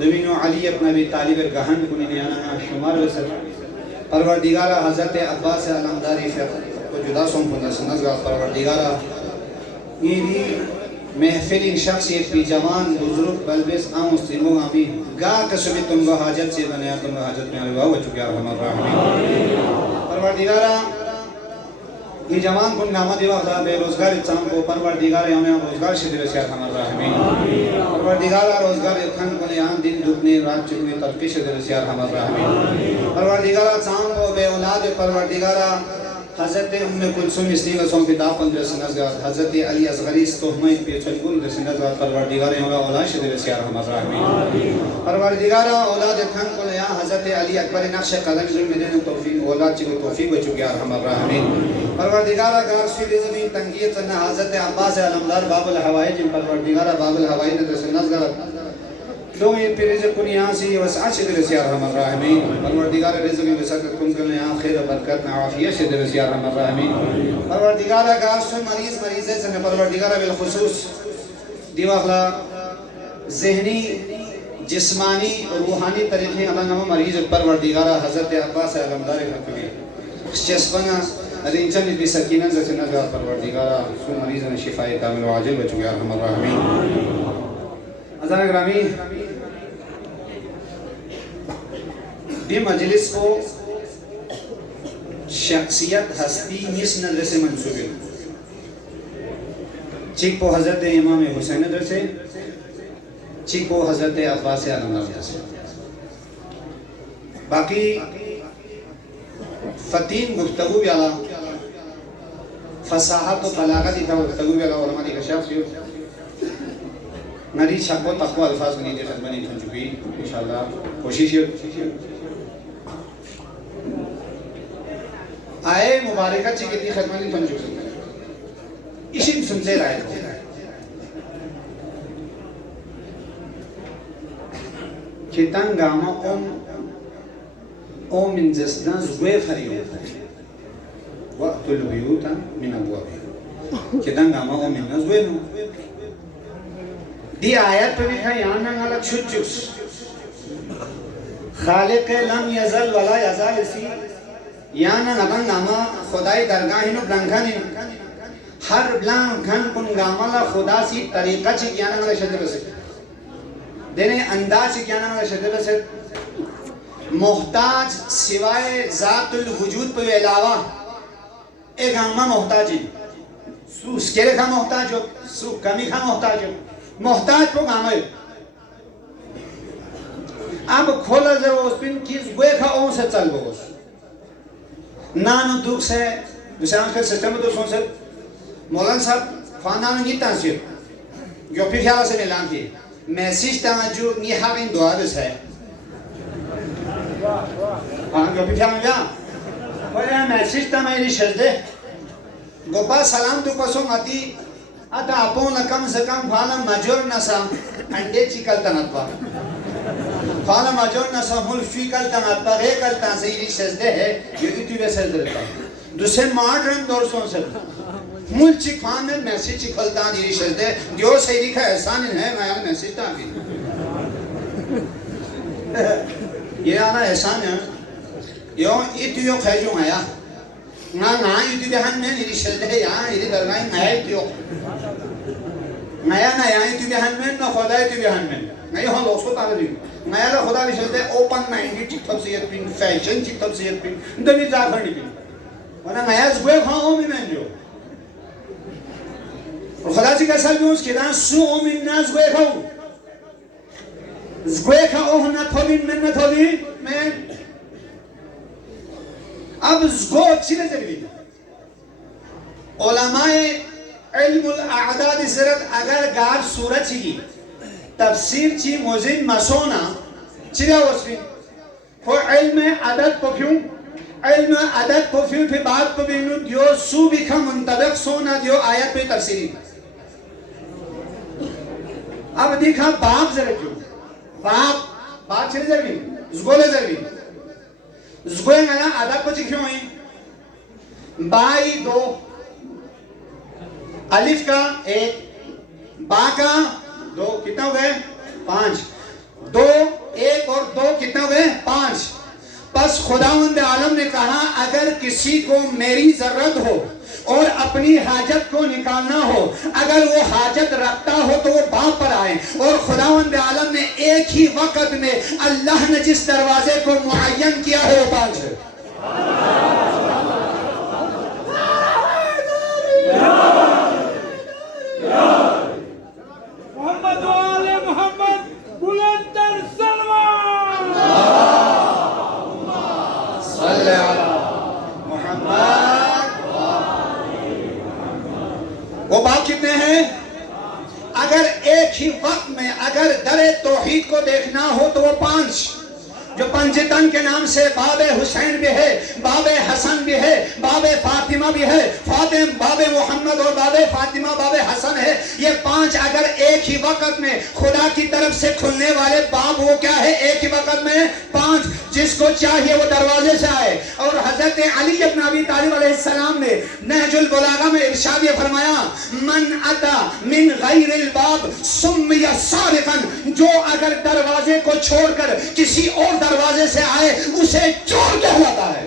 دوینو علی ابن ابی طالب گہن کنی یانا شمار وسر پروردگارہ حضرت عباس علمداری فرق کو جدا سوم پندہ سنزگاہ پروردگارہ یہ محفل شخص یہ پی جوان بزرگ بلبس عام مسلموں آمین گا کسمی تم کو حاجت سے بنیا تم کو حاجت میں آلوہ ہو چکے ارحم الراحمین پروردگارہ یہ جوان کن نامہ دیوا خدا بے روزگار اتسام کو پروردگارہ یوم روزگار شدر سے ارحم الراحمین پروردگارہ روزگار اتخان کن یہاں دن دکھنے رات چکنے ترقی شدر سے ارحم الراحمین پروردگارہ اتسام کو بے اولاد औलाद परवरदिगारा हज़रत उम्मे कुलसुम इस्तीगसों की दापन रसनज़गार हज़रत अली असगरी तोहमत पे चलगुल रसनज़गार परवरदिगार हमरा औलाद शदर से रहमत रहमीन परवरदिगारा औलाद थन को या हज़रत अली अकबर नक्श कदम जुल मिलन तौफीक औलाद चिको तौफीक बचु गया रहमत रहमीन परवरदिगारा गार सुल ज़मीन तंगियत न हज़रत अब्बास अलमदार बाबुल हवाइज परवरदिगारा बाबुल हवाइज रसनज़गार लोग ये रिज़्क़ कुनियासी वसअत से दर से रहमत रहमीन परवरदिगार रिज़्क़ में वसअत कुन करने आखिर बरकत न आफियत से दर से रहमत रहमीन परवरदिगार गार से मरीज़ से परवरदिगार बिल खुसूस दिवाखला ज़हनी जिस्मानी रूहानी तरीक़े अल्लाह नवा मरीज़ परवरदिगार हज़रत अब्बास अलमदार हक़वी चस्पना रिंचन भी सकीना से नज़र परवरदिगार सु मरीज़ ने शिफाए कामिल वाजिल बचु या रहमत रहमीन अज़ान ग्रामी ये मजलिस को शख्सियत हस्ती मिस नजर से मंसूबे चिक को हज़रत इमाम हुसैन नजर से चिक को हज़रत अब्बास अलमदार से बाकी फतीन गुफ्तगू भी आला फसाहत और बलागत इतना गुफ्तगू भी आला उलमा दी कशाफ से नरी शक्को तक़वा अल्फाज में नीचे खत्म नहीं चुकी इंशाल्लाह कोशिश आए मुबारकत से कितनी खत्म नहीं बन चुकी इसी सुनते रहे कितन गामा ओम min zesdan zwe fariyo waqtul buyuta min abwabi kitan gama oom min zwe no di ayat pe likha yahan na alak shujus khaliq lam yazal wala yazal isi याना नबंग गामा खुदाई दरगाह नो ब्लंघन हर ब्लंघन कुन गामाला खुदा सी तरीका ची ज्ञान वाला शब्द से देने अंदाज सी ज्ञान वाला शब्द से मोहताज सिवाय जातुल वजूद पे अलावा एक गामा मोहताज सु स्केरे का मोहताज हो सु कमी का मोहताज हो मोहताज को गामा अब खोला जब उस पिन किस वे का ओं से चल वो नानो दुख से विशाल के सिस्टम में दोस्तों से मौलाना साहब फाना नहीं तांसियो जो फिर ख्याल से मिलान की मैसेज तांजू निहार इन दुआ बस है हाँ जो फिर ख्याल में क्या पर यार मैसेज ता मेरी शर्ते गोपा सलाम तो कसों आती आता अपों न कम से कम फाना मजूर न सा अंडे चिकल तनात्वा फाला माजोर ना समूल फिकल तनात्ता रे कल तांसेरी सजदे है ये इतनी वे सजदे रहता दूसरे मॉडर्न दौरसों से मूल चिकफान में मैसेज चिकल तां दिरी सजदे जो सही का एहसान है मैं यार मैसेज तां भी ये आना एहसान है यो इतनी यो खैजों आया ना इतनी बहन में दिरी सजदे यहाँ इतनी दरगाह नया इतनी नया इतनी बहन में ना खुदा इतनी बहन में नहीं हम लोग को तारे नहीं नया ला खुदा भी चलते ओपन माइंडेड चिक तफसीयत पिन फैशन चिक तफसीयत पिन दमी जाकर नहीं पिन वरना नया ज़्वे खाओ में मैं जो और खुदा जी का साल में उसके दान सु ओमिन ना ज़्वे खाओ ना थोबिन में ना थोबी मैं अब ज़्गो अच्छी न चली उलमाए इल्मुल आदाद ज़रत अगर गार सूरत की तफसीर ची मुजिन मसोना चिरा वस्फी फो इल्म अदद परफ्यूम इल्म अदद परफ्यूम पे बात को बिनु दियो सु बिखा मुंतबक सोना दियो आयत पे तफसीरी अब देखा बाप जरा क्यों बाप चिरे जरवी ज़गोले जरवी ज़गोले ना अदद को चिक्यों है बाई दो अलिफ का एक बा का दो कितना हो गए 5 2 1 और 2 कितना हो गए 5 बस खुदावंद आलम ने कहा अगर किसी को मेरी जरूरत हो और अपनी हाजत को निकालना हो अगर वो हाजत रखता हो तो वो बाप पर आए और खुदावंद आलम ने एक ही वक्त में अल्लाह ने जिस दरवाजे को मुअय्यन किया है वो बाप है ही वक्त में अगर दरे तौहीद को देखना हो तो वो 5 जो पंजतन के नाम से बाबे हुसैन भी है, बाबे हसन भी है, बाबे फातिमा भी है, बाबे मोहम्मद और बाबे फातिमा बाबे हसन है। ये 5 अगर एक ही वक्त में खुदा की तरफ से खुलने वाले बाब, वो क्या है, एक ही वक्त में 5, जिसको चाहिए वो दरवाजे से आए। और हजरत अली इब्न अबी तालिब अलैहिस्सलाम ने नहजुल बलागा में इरशाद ये फरमाया, मन अता मिन गैरिल बाब सुम्मिया सारिकन, जो अगर दरवाजे को छोड़कर किसी और दरवाजे से आए उसे चोर कहलाता है।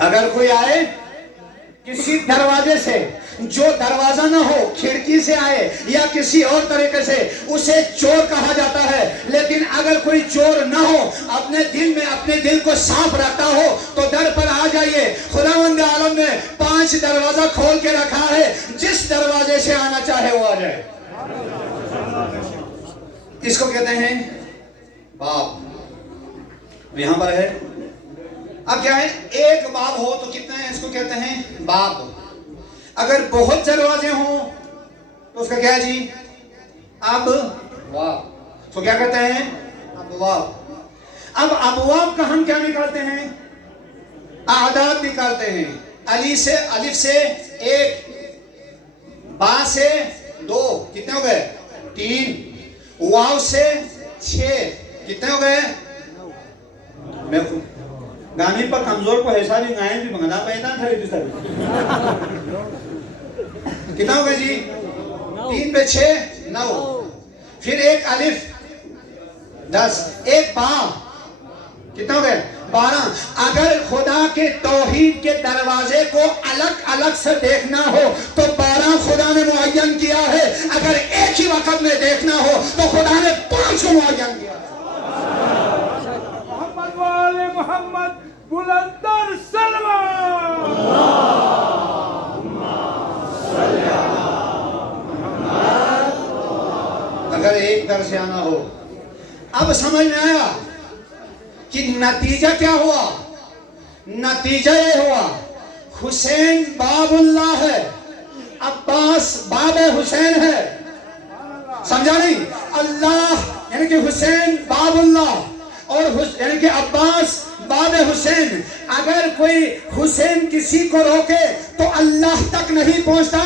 अगर कोई आए किसी दरवाजे से, जो दरवाजा ना हो, खिड़की से आए या किसी और तरीके से, उसे चोर कहा जाता है। लेकिन अगर कोई चोर ना हो, अपने दिल में अपने दिल को साफ रखता हो, तो दर पर आ जाइए। खुदावंद आलम ने 5 दरवाजा खोल के रखा है, जिस दरवाजे से आना चाहे वो आ जाए। इसको कहते हैं बाब। यहां पर है, अब क्या है, एक बाब हो तो कितने हैं, इसको कहते हैं बाब। अगर बहुत दरवाजे हों तो उसका क्या है जी, अब वाब। तो क्या कहते हैं, अबवाब। अब अबवाब का हम क्या निकालते हैं, आदाद निकालते हैं। अलिफ से 1, बा से 2, कितने हो गए, 3, वाव से 6, कितने हो गए, मैं गामी पर कमजोर को ऐसा भी गायन भी मंगना पैदा था। कितना हो गया जी, 3 पे 6, 9, फिर एक अलिफ 10, एक बा, कितना हो गए, 12। अगर खुदा के तौहीद के दरवाजे को अलग अलग से देखना हो तो 12 खुदा ने मुअय्यन किया है। अगर एक ही वक्त में देखना हो तो खुदा ने 5 को मुअय्यन किया। मोहम्मद वाले मोहम्मद बुलंदर सलमान। अगर एक दर से आना हो, अब समझ में आया कि नतीजा क्या हुआ। नतीजा ये हुआ, हुसैन बाबुल्लाह है, अब्बास बाबे हुसैन है। समझा नहीं, अल्लाह यानी कि हुसैन बाबुल्लाह और यानी कि अब्बास बाबे हुसैन। अगर कोई हुसैन किसी को रोके तो अल्लाह तक नहीं पहुंचता,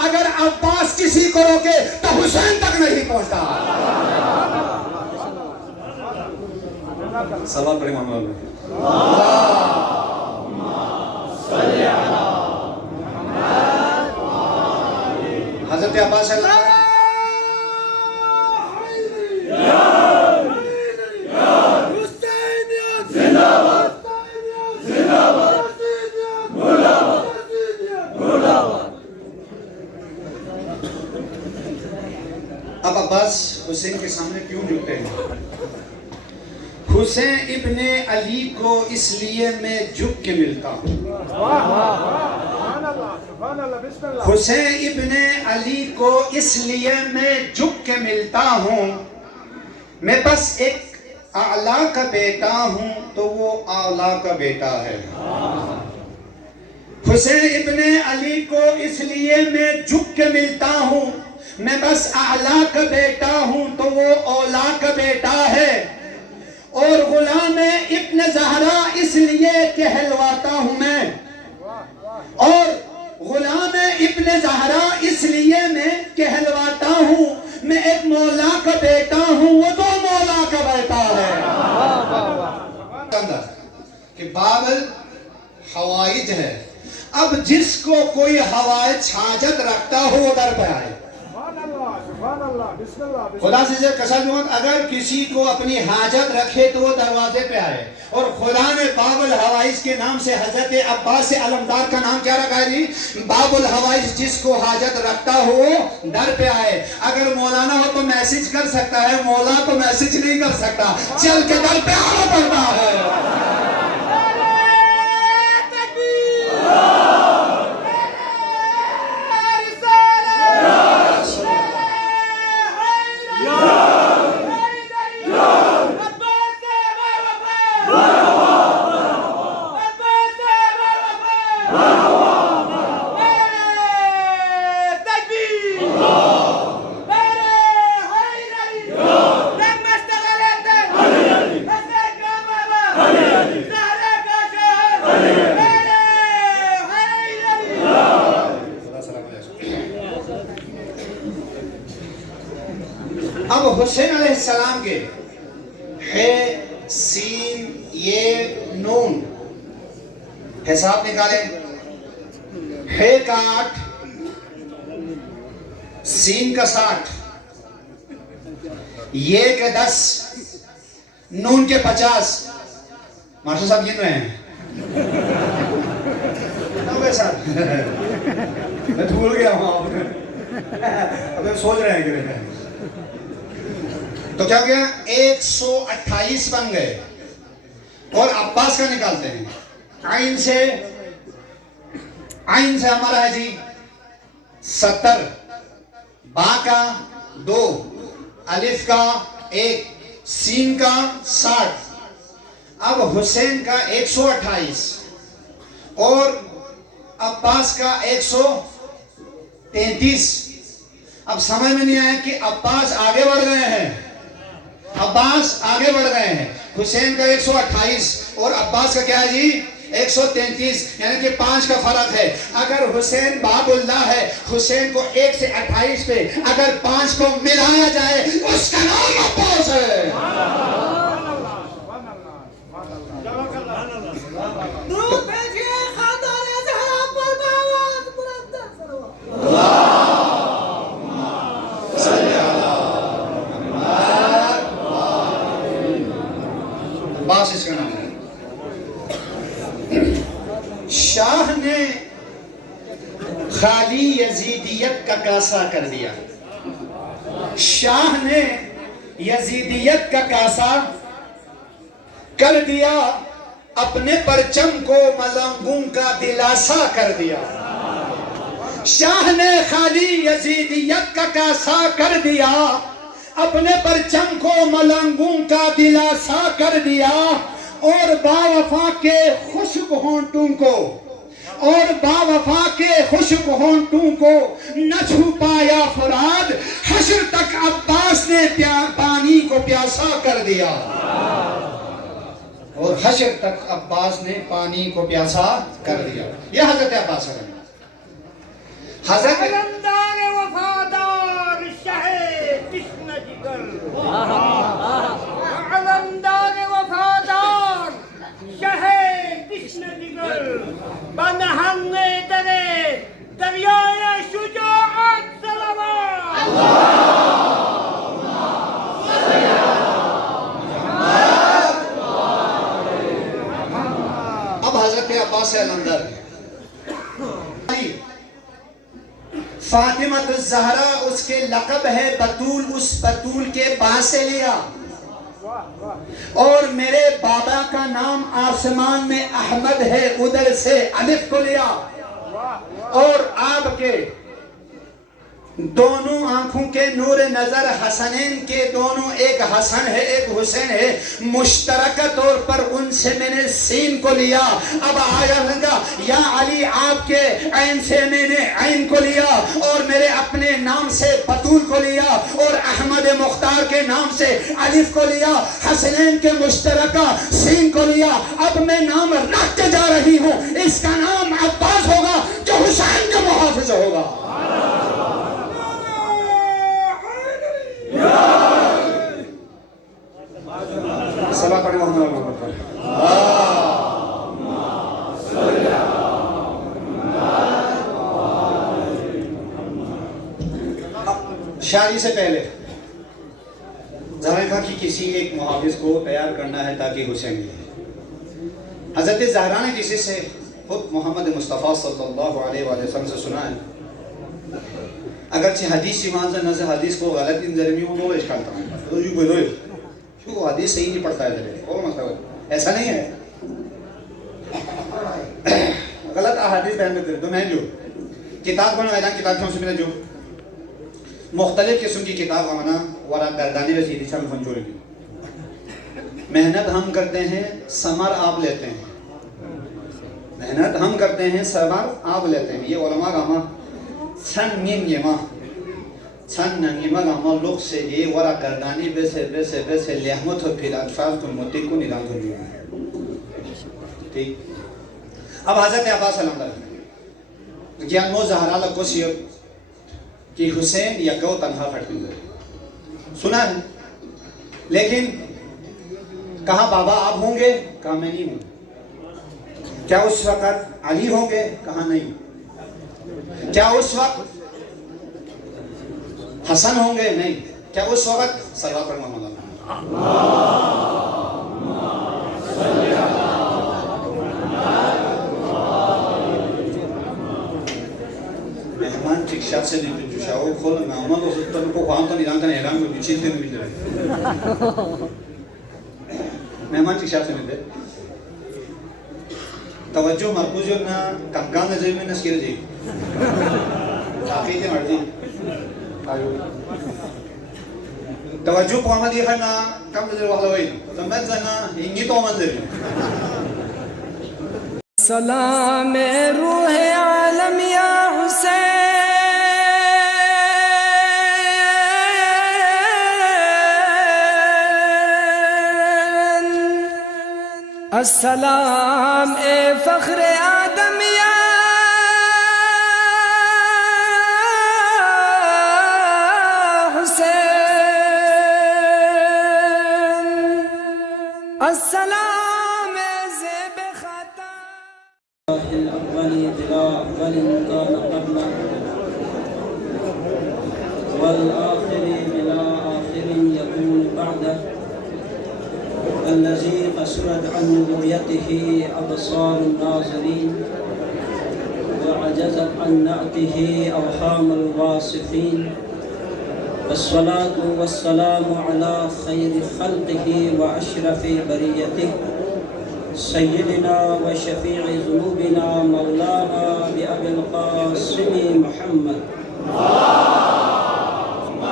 अगर अब्बास किसी को रोके तो हुसैन तक नहीं पहुंचता। सलाम पढ़े मोहम्मद। हजरत अब्बास अब अब्बास हुसैन के सामने क्यों झुकते हैं। हुसैन इब्ने अली को इसलिए मैं झुक के मिलता हूँ। हुसैन इब्ने अली को इसलिए मैं झुक के मिलता हूँ, मैं बस एक आला का बेटा हूँ तो वो आला का बेटा है। हुसैन इब्ने अली को इसलिए मैं झुक के मिलता हूँ, मैं बस आला का बेटा हूँ तो वो औला का बेटा है। और गुलाम इब्न ज़हरा इसलिए कहलवाता हूँ मैं, और गुलाम इब्न ज़हरा इसलिए मैं कहलवाता हूँ, मैं एक मौला का बेटा हूँ, वो तो मौला का बेटा है। कि बाबल हवाइज है, अब जिसको कोई हवाइज हाजत रखता हो वो दर पे आए। खुदा से कसम, अगर किसी को अपनी हाजत रखे तो वो दरवाजे पे आए। और खुदा ने बाबुल हवाइज के नाम से हजरत अब्बास से अलमदार का नाम क्या रखा है जी, बाबुल हवाइज, जिसको हाजत रखता हो दर पे आए। अगर मौलाना हो तो मैसेज कर सकता है, मौला तो मैसेज नहीं कर सकता, चल के दर पे आना पड़ता है। हुसैन अलैहिस्सलाम के है सीन ये नून हिसाब निकाले, है का 8, सीन का 60, ये के 10, नून के 50। मास्टर साहब गिन रहे हैं मैं भूल गया हूं अब सोच रहे हैं कि तो क्या हो गया 128 बन गए। और अब्बास का निकालते हैं, आइन से हमारा है जी 70, बा का 2, अलिफ का 1, सीन का 60। अब हुसैन का 128 और अब्बास का 133। अब समझ में नहीं आया कि अब्बास आगे बढ़ गए हैं, हुसैन का 128 और अब्बास का क्या है जी 133, यानी कि 5 का फर्क है। अगर हुसैन बाबुल्लाह है, हुसैन को 1 से 28 पे अगर 5 को मिलाया जाए उसका नाम अब्बास है। अब्बास इसका नाम है। शाह ने खाली यजीदियत का कासा कर दिया, शाह ने यजीदियत का कासा कर दिया, अपने परचम को मलंगों का दिलासा कर दिया। शाह ने खाली यजीदियत का कासा कर दिया, अपने परचम को मलंगों का दिलासा कर दिया। और बावफा के खुशक होंठों को न छुपाया फराद, हश्र तक अब्बास ने पानी को प्यासा कर दिया। और हश्र तक अब्बास ने पानी को प्यासा कर दिया। यह हजरत अब्बास है। हजरत वफादार शाहे कृष्ण जिगर, अलमदार वफादार शाहे कृष्ण जिगर, बनहंगे दरे दरियाए शुजाअत सलावत। अब हजरत अब्बास से अलमदार फातिमा ज़हरा उसके लक़ब है बतूल, उस बतूल के बा से लिया। और मेरे बाबा का नाम आसमान में अहमद है, उधर से अलिफ को लिया। और आपके दोनों आंखों के नूर नजर हसनैन के दोनों, एक हसन है एक हुसैन है, मुश्तरका तौर पर उनसे मैंने सीन को लिया। अब आया लगा या अली, आपके ऐन से मैंने ऐन को लिया और मेरे अपने नाम से बतूल को लिया और अहमद मुख्तार के नाम से अलिफ को लिया, हसनैन के मुश्तरका सीन को लिया। अब मैं नाम रख के जा रही हूँ, इसका नाम अब्बास होगा जो हुसैन का मुहाफिज होगा। सलाह पढ़े मोहम्मद पर। शादी से पहले ज़हरा की किसी एक मुहाफिज को तैयार करना है ताकि हुसैन मिले। हजरत ज़हरा ने किसी से खुद मोहम्मद मुस्तफ़ा सल्लल्लाहु अलैहि वसल्लम से सुना है, अगरचे हदीस न से हदीस को गलत इन जरिए में वो इश्काल करना तो यू बोलो क्यों हदीस सही नहीं पढ़ता है जरिए और मतलब ऐसा नहीं है, गलत अहादीस बयान करते तो मैं जो किताब बना मैदान किताब क्यों से मेरा जो मुख्तलिफ किस्म की किताब हमारा वरा गर्दानी व सीधी शाम फंजोर की मेहनत हम करते हैं, समर आप लेते हैं, मेहनत हम करते हैं, समर आप लेते हैं। ये उलमा गामा सन मीम येमा सन नंगीमा गामा लोग से ये वरा गर्दानी वैसे लेहमत हो फिर अल्फाज को मुद्दे को निदान कर दिया। ठीक, अब हज़रत अब्बास अलैहि ज्ञान मो ज़हरा लको सियो कि हुसैन या गौ तन्हा फट गए सुना है लेकिन कहा बाबा आप होंगे, कहा मैं नहीं हूं। क्या उस वक्त अली होंगे, कहा नहीं। क्या उस वक्त हसन होंगे, नहीं। क्या उस वक्त सलवात पर मोहम्मद मेहमान शिक्षा से नहीं जो शाओ खोल ना अमल उस तो को काम तो निदान करने हैरान को चीज नहीं मिल रहा मेहमान शिक्षा से नहीं दे तवज्जो मरकूज ना कंगान नजर में नस्किर जी काफी के मर्जी तवज्जो को हम देखा ना कम नजर वाला वही समझ जाना इंगी तो मंजर सलाम रूह आलम या हुसैन अस्सलाम ए फख्र आदम या हुसैन अस्सलाम ज़ेब खता الأول بلا أول كان قبله والآخر بلا آخر يكون بعده الذي قصرت عن رؤيته أبصار الناظرين وعجزت عن نعته أوهام الواصفين والصلاة والسلام على خير خلقه وأشرف بريته سيدنا وشفيع ذنوبنا مولانا بأبي القاسم محمد اللهم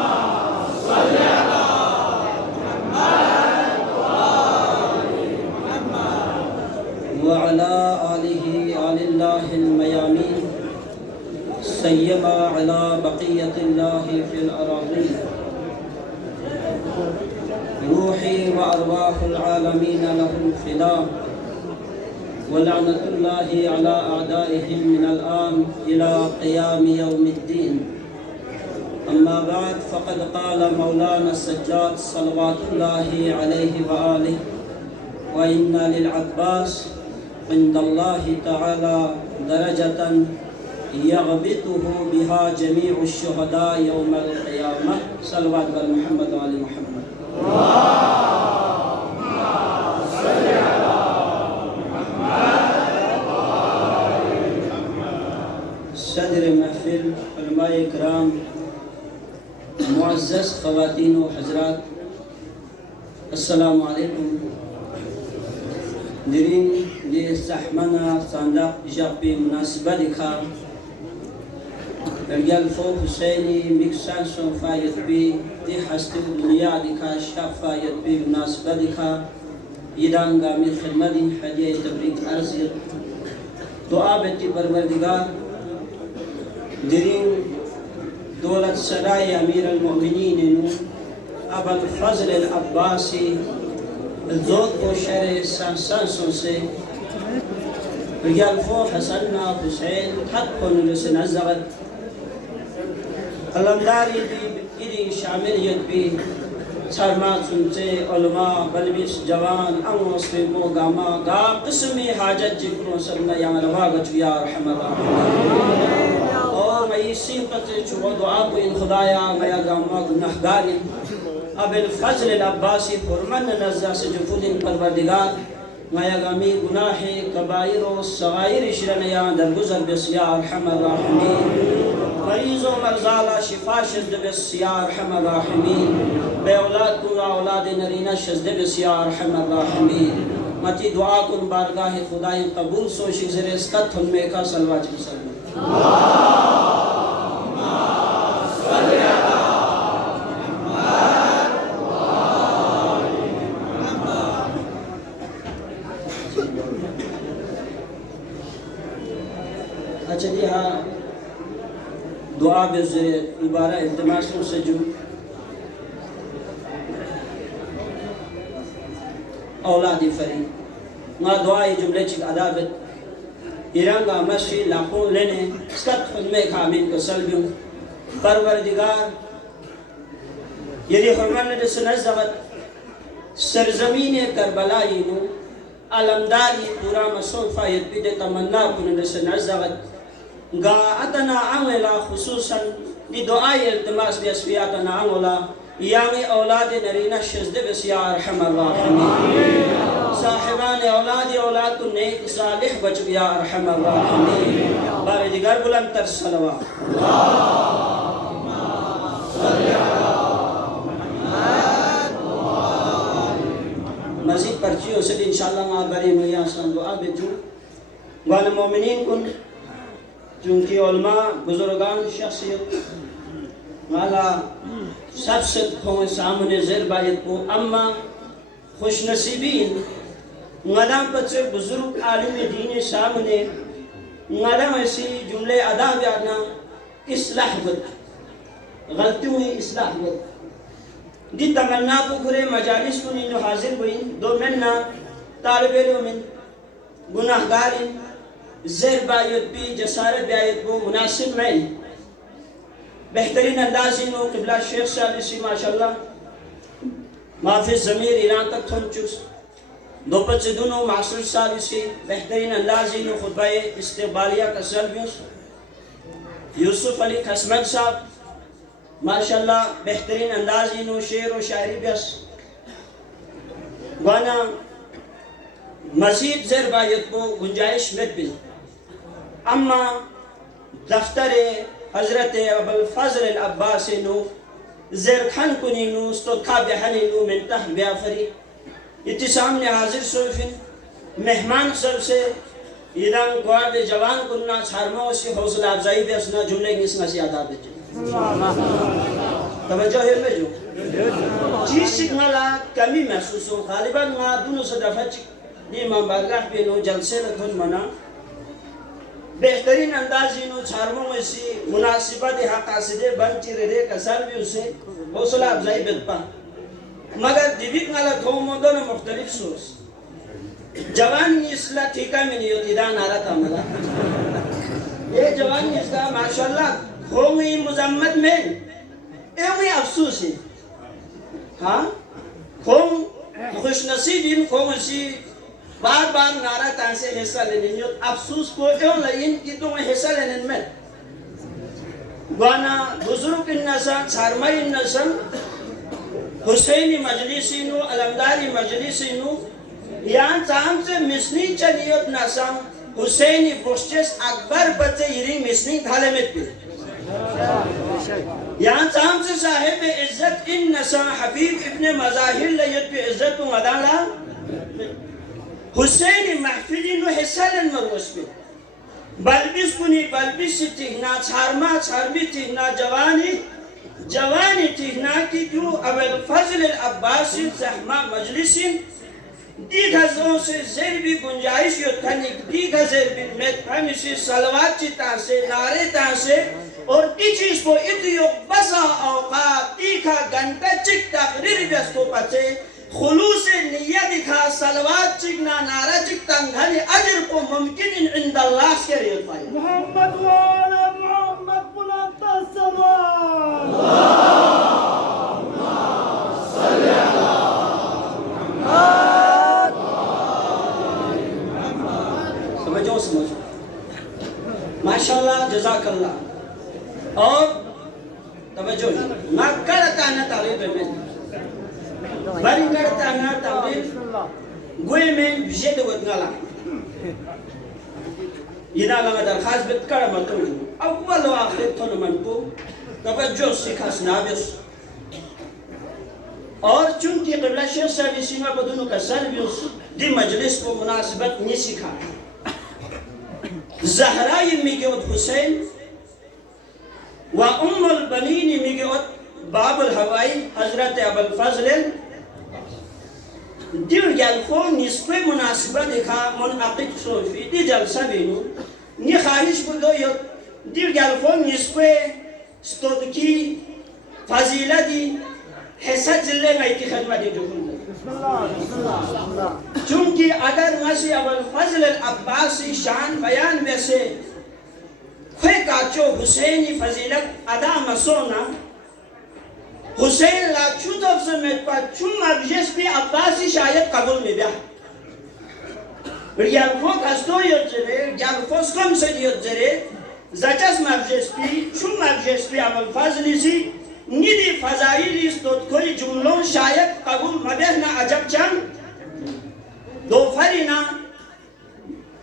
صل على محمد وعلى آله آل الله الميامين سيما على بقية الله في الأراضين روحي وأرواح العالمين لهم فداء ولعنة الله على أعدائهم من الآن إلى قيام يوم الدين أما بعد فقد قال مولانا السجاد صلوات الله عليه وآله وإن للعباس عند الله تعالى درجة يغبطه بها جميع الشهداء يوم القيامة صلوات محمد وآل محمد सदर महफिल उलमाए इकराम मुअज़्ज़ज़ ख़वातीन व हज़रात अस्सलामु अलैकुम दिरिन ये सहमना सांदाक जापे मुनासिबा दिखा रजल फो हुसैनी मिक्सान सोफायत भी ते हस्ते दुनिया दिखा शफायत भी मुनासिबा दिखा ईदांगा में खिदमत हजे तबरीक अर्ज़ दुआ बेटी परवरदिगार दिरिन दौलत सराय अमीर अल-मोमिनीन अबुल फज़ल अल-अब्बासी ज़ोत को शर सांसों से रियाल फो हसन्ना हुसैन हक को नुलस नज़रत अलमदारी भी इदी शामिलियत भी सरमात सुनते उलमा बलबिस जवान अंगोस्ते को गामा गा किस्मी हाजत जिक्रों सबना या रवागत या रहमत और मैं इसी कते चुवा दुआ को इन खुदाया मैं गामा गुनाहगारी अबुल फज़ल अब्बासी फरमान नज़र से जुफुदिन परवरदिगार मैं गामी गुनाहे कबाइर और सगाइर शिरन या दरगुजर बिस या रहमत राहिमीन मरीज़ों मरज़ाला शिफा शज़द बिस या रहमत राहिमीन बे औलाद कुरा औलाद नरीना शज़द बिस या रहमत राहिमीन मती दुआ कुन बारगाह खुदाई कबूल सो शिज़र इसकत में का सलवात मुसल्लम अच्छा जी हाँ दुआ बेज़ इबारा इल्तिमासों से जो औलादी फरी ना दुआ ये जुमले चिक अदाबत इरंगा मशी लाखों लेने स्कत में खामिन को सल्बियों परवरदिगार यदि हरमान ने सुना ज़गत सरजमीन करबलाई नु अलमदारी पूरा मसों फायद बिदे तमन्ना कुन से नजगत गा अतना आंगला खुसूसन दी दुआ इल्तिमास बिस्फियातना आंगला यानी औलाद नरीना शजद बस या अरहमर राहिमीन साहिबान औलाद को नेक सालिह बच या अरहमर राहिमीन बारे दिगर बुलंद तर सलवा मज़ीद पर्चियों से इंशाअल्लाह मां बरे मुया सन दुआ बेजू वाले मोमिनीन कुन चूंकि उलमा बुजुर्गान शख्सियत वाला सबसे सामने ज़ेर बायत को अम्मा खुशनसीबीन मदाम बच्चे बुजुर्ग आलिम दीन सामने मदाम ऐसी जुमले अदा बयाना इस्लाह बद गलती हुई इस्लाह बद दी तमन्ना को घुरे मजालिस को नींदो हाजिर हुई दो मन्ना तालिबे लोमिन गुनाहगारिन ज़ेर बायत भी जसारत बायत को मुनासिब में बेहतरीन अंदाज़ी नो क़िबला शेख साहब इसी माशाल्लाह माफी ज़मीर ईरान तक थोन चुस दो पच्चे दोनों मास्टर साहब इसी बेहतरीन अंदाज़ी नो खुतबाए इस्तेबालिया का सल्बियस यूसुफ अली खसमत साहब माशाल्लाह बेहतरीन अंदाज़ी नो शेर और शायरी बस गाना मज़ीद ज़ेर बायत को गुंजाइश में भी अम्मा दफ्तर हज़रत अबुल फ़ज़ल अल अब्बास नो ज़ेर खान कुनी नो तो खाबहनी नो मिनतह ब्याफरी इतने सामने हाजिर सोफिन मेहमान सब से इधर ग्वार जवान कुन्ना छारमा से हौसला अफजाई भी असना जुमले किस नसी आदा बेचे तवज्जो है में जो चीज़ सिग्नला कमी महसूस हो गालिबन ना दोनों से दफा नी मामबारगाह पे नो जलसे लखन मना बेहतरीन अंदाज़ी नो छारमों में सी मुनासिबत हक़ासिदे बन चिरे कसर भी उसे हौसला अफजाई बेतपा मगर दिविक नाला थो मोदो न मुख्तलिफ सोच जवान इसला ठीका में नहीं होती दान आ रहा था मला ये जवान इसका माशाल्लाह होंगी मुजम्मत में एवं अफसोस है हाँ हों खुशनसीबीन हों सी बार बार नारा तांसे हिस्सा लेने जो अफसोस को एवं लाइन की तो मैं हिस्सा लेने में गाना बुजुर्ग इन्नसन छारमाई इन्नसन हुसैनी मजलिसी नु अलमदारी मजलिसी नु यहाँ चाम से मिसनी चलियत नसम हुसैनी बुश्चेस अकबर बच्चे यरी मिसनी थाले में भी यहाँ चाम से साहिब इज्जत इन नसम हबीब इब्ने मज़ाहिर लयत पे इज्जत उ मदाला हुसैनी महफिली नु हिस्सा लेन मरवस पे बल्बिस कुनी बल्बिस तिहना छारमा छारमी तिहना जवानी तिहना की जो अबुल फ़ज़ल अल अब्बास ज़हमा मजलिसिन दीघज़ों से ज़ेर भी गुंजाइश यो तनिक दीघज़ेर भी में हमेशा सलवात चिता से नारे ता से और इचीज को इतियो बसा औकात तीखा घंटा चिक तकरीर बस को पचे खुलूस नियत दिखा सलवात चिकना नारा चिक तंगनी अजर को मुमकिन इंद अल्लाह के रियल पाए मोहम्मद वाले मोहम्मद बुलंद सलाम सल्ली अला समझो माशाल्लाह जज़ाकल्लाह और तवज्जो ना करता ना तारीफ में बड़ी करता ना तारीफ गोए में जेद वदनाला इना लगा दरखास्त बित कर मतो अव्वल व आखिर तो मन को तवज्जो सिखास नाबिस और चूंकि क़िबला शेख साहब सीमा बदुनु का सर्विस दी मजलिस को मुनासिबत नहीं सिखा ज़हरा मिगोद हुसैन व उम्मुल बनीन मिगोद बाबुल हवाई हज़रत अबुल फ़ज़ल दिल जलफो निस्बे मुनासिबत दिखा मुनअक़िद सोफी दी जलसा बिनु नि ख़ाहिश बुदो यो दिल जलफो निस्बे स्तोदकी फ़ज़ीला दी हिस्सा जिले में की खिदमत दी जो चूंकि अगर मसी अबुल फ़ज़ल अल अब्बासी शान बयान में से खे काचो हुसैनी फजीलत अदा मसोना Hussain लाचुत अफसमेत पाचुम abjespi Abbasi şayet kabul mi be? Rialfo kasto yotzere, rialfo skomse yotzere, zaças abjespi, çum abjespi amal fazlisi, nidi fazaili stot koi cumlon şayet kabul mabehna acabcan, dofarina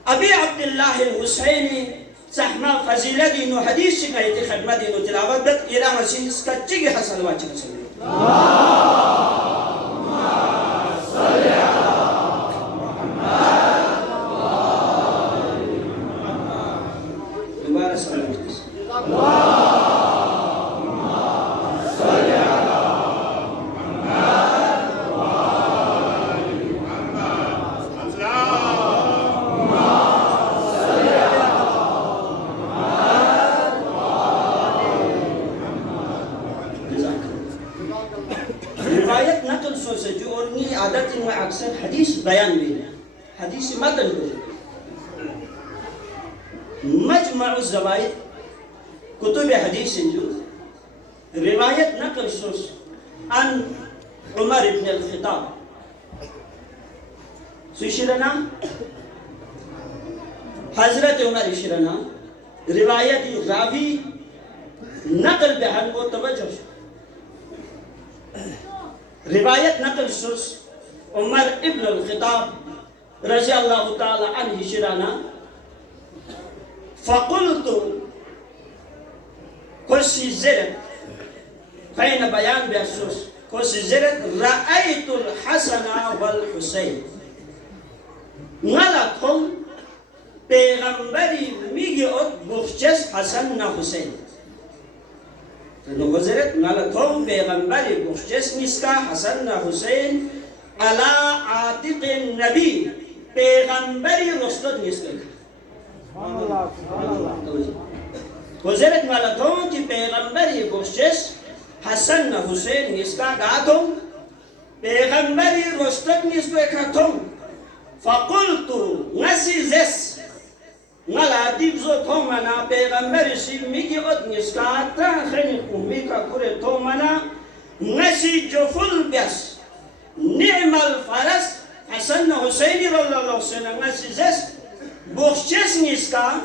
Abi Abdullah el-Husayni Sahma faziladinu hadisi kayıtı khidmadinu tilavat bet İran asin skacci hasan vacib sallallahu salli ala Muhammed mübarek sallallahu अक्सर हदीस बयान में हदीस मतन को मजमअ ज़वाइद कुतुब हदीस जो रिवायत नकल सोस अन उमर इब्न अल-ख़त्ताब सुशिरना हजरत उमर शिरना रिवायत रावी नकल बयान को तवज्जो रिवायत नकल सोस उमर इब्न अल-ख़त्ताब रज़ी अल्लाह ताला अन्हु शिराना फ़क़ुल्तु कोसी ज़रत फ़ैन बयान बेअफ़सोस कोसी ज़रत रअयतुल हसना वल हुसैन नलकुम पैगंबरी मिगी ओत बुख्चस हसन न हुसैन तो ज़रत नलकुम पैगंबरी बुख्चस निस्का हसन न हुसैन अला आतिक नबी पैगंबरी रसूल निस्कल वज़रत मालतों की पैगंबरी बुख्शेस हसन न हुसैन निस्का गातों पैगंबरी रसूल निस्को खातों फ़क़ुल्तु नसीज़ेस नला दिब्ज़ो तो मना पैगंबरी सिमी की ओत निस्का ताख़नी कुमी का कुरे तो मना नसी जोफुल Beas नि'mal faras Hasan Husaini radhiyallahu anhu nasiz bukhches niska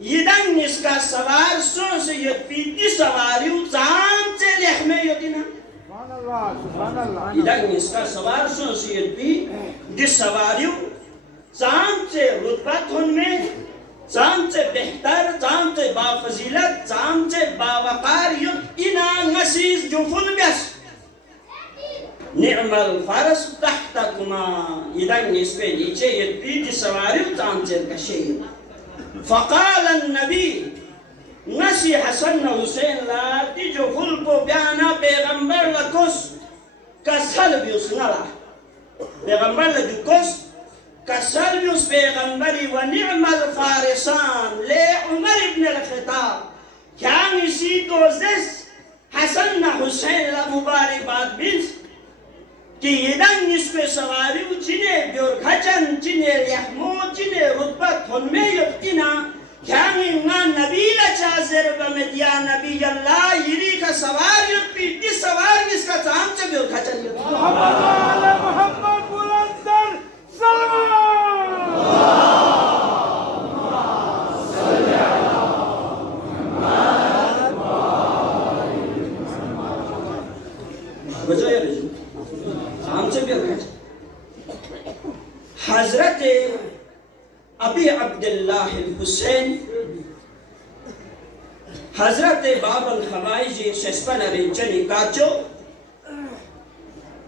yidan niska savar son se yepiti savariu zam se lehme yotina subhanallah yidan niska savar son se yepiti savariu zam se rutbat honme zam se behtar zam se ba fazilat zam se ba waqar yut ina nasiz juful bias निअमल फारस तहतकुमा इधर निस्बे नीचे ये पीठ सवारी तांचेर का शेर फ़क़ाल नबी नसी हसन हुसैन लाती जो फुल को बयाना पैगंबर लकोस कसल भी उस नला पैगंबर लकोस कसल भी उस पैगंबरी व निअमल फारिसान ले उमर इब्न अल-ख़त्ताब क्या इसी तो जिस हसन हुसैन ला मुबारक बात बिस कि इधर निस्बे सवारी चिने ब्योरखचन चिने यहमो चिने रुतबत होन्मे युक्तिना क्या इंगा नबी ला चाज़र बमेदिया नबी अल्लाह यरी का सवारी युक्ति सवारी इसका चाम से ब्योरखचन मोहम्मद बुलंदर सल्लल्लाहु अलैहि हजरत अबी अब्दुल्लाह हुसैन हजरत बाबल खवाइजी शस्पन रेंचनी काचो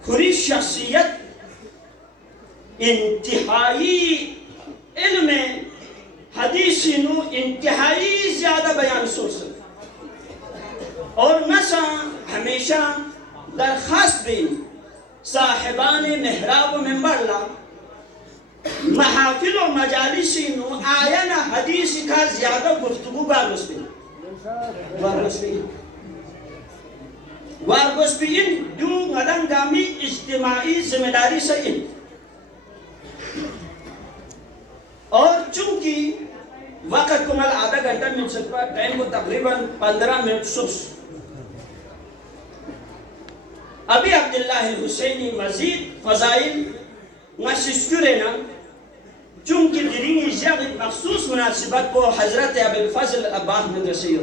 खुरी शख्सियत इंतहाई इल्म हदीसी नु इंतहाई ज्यादा बयान सोच और नशा हमेशा दरखास्त भी साहिबान मेहराब मेंबर ला महफिल और मजालिसी नु आयना हदीस का ज्यादा गुफ्तगू वारगोस्पिन दू गदंगामी इज्तिमाई जिम्मेदारी से इन और चूंकि वक्त कुमल आधा घंटा मिल सकता टाइम को तकरीबन 15 मिनट सुस अब्दुल्लाह हुसैनी मजीद फजाइल नशिशुरेना चूंकि दिरिंग जगह मखसूस मुनासिबत को हजरत अबुल फजल अब्बास मदरसियो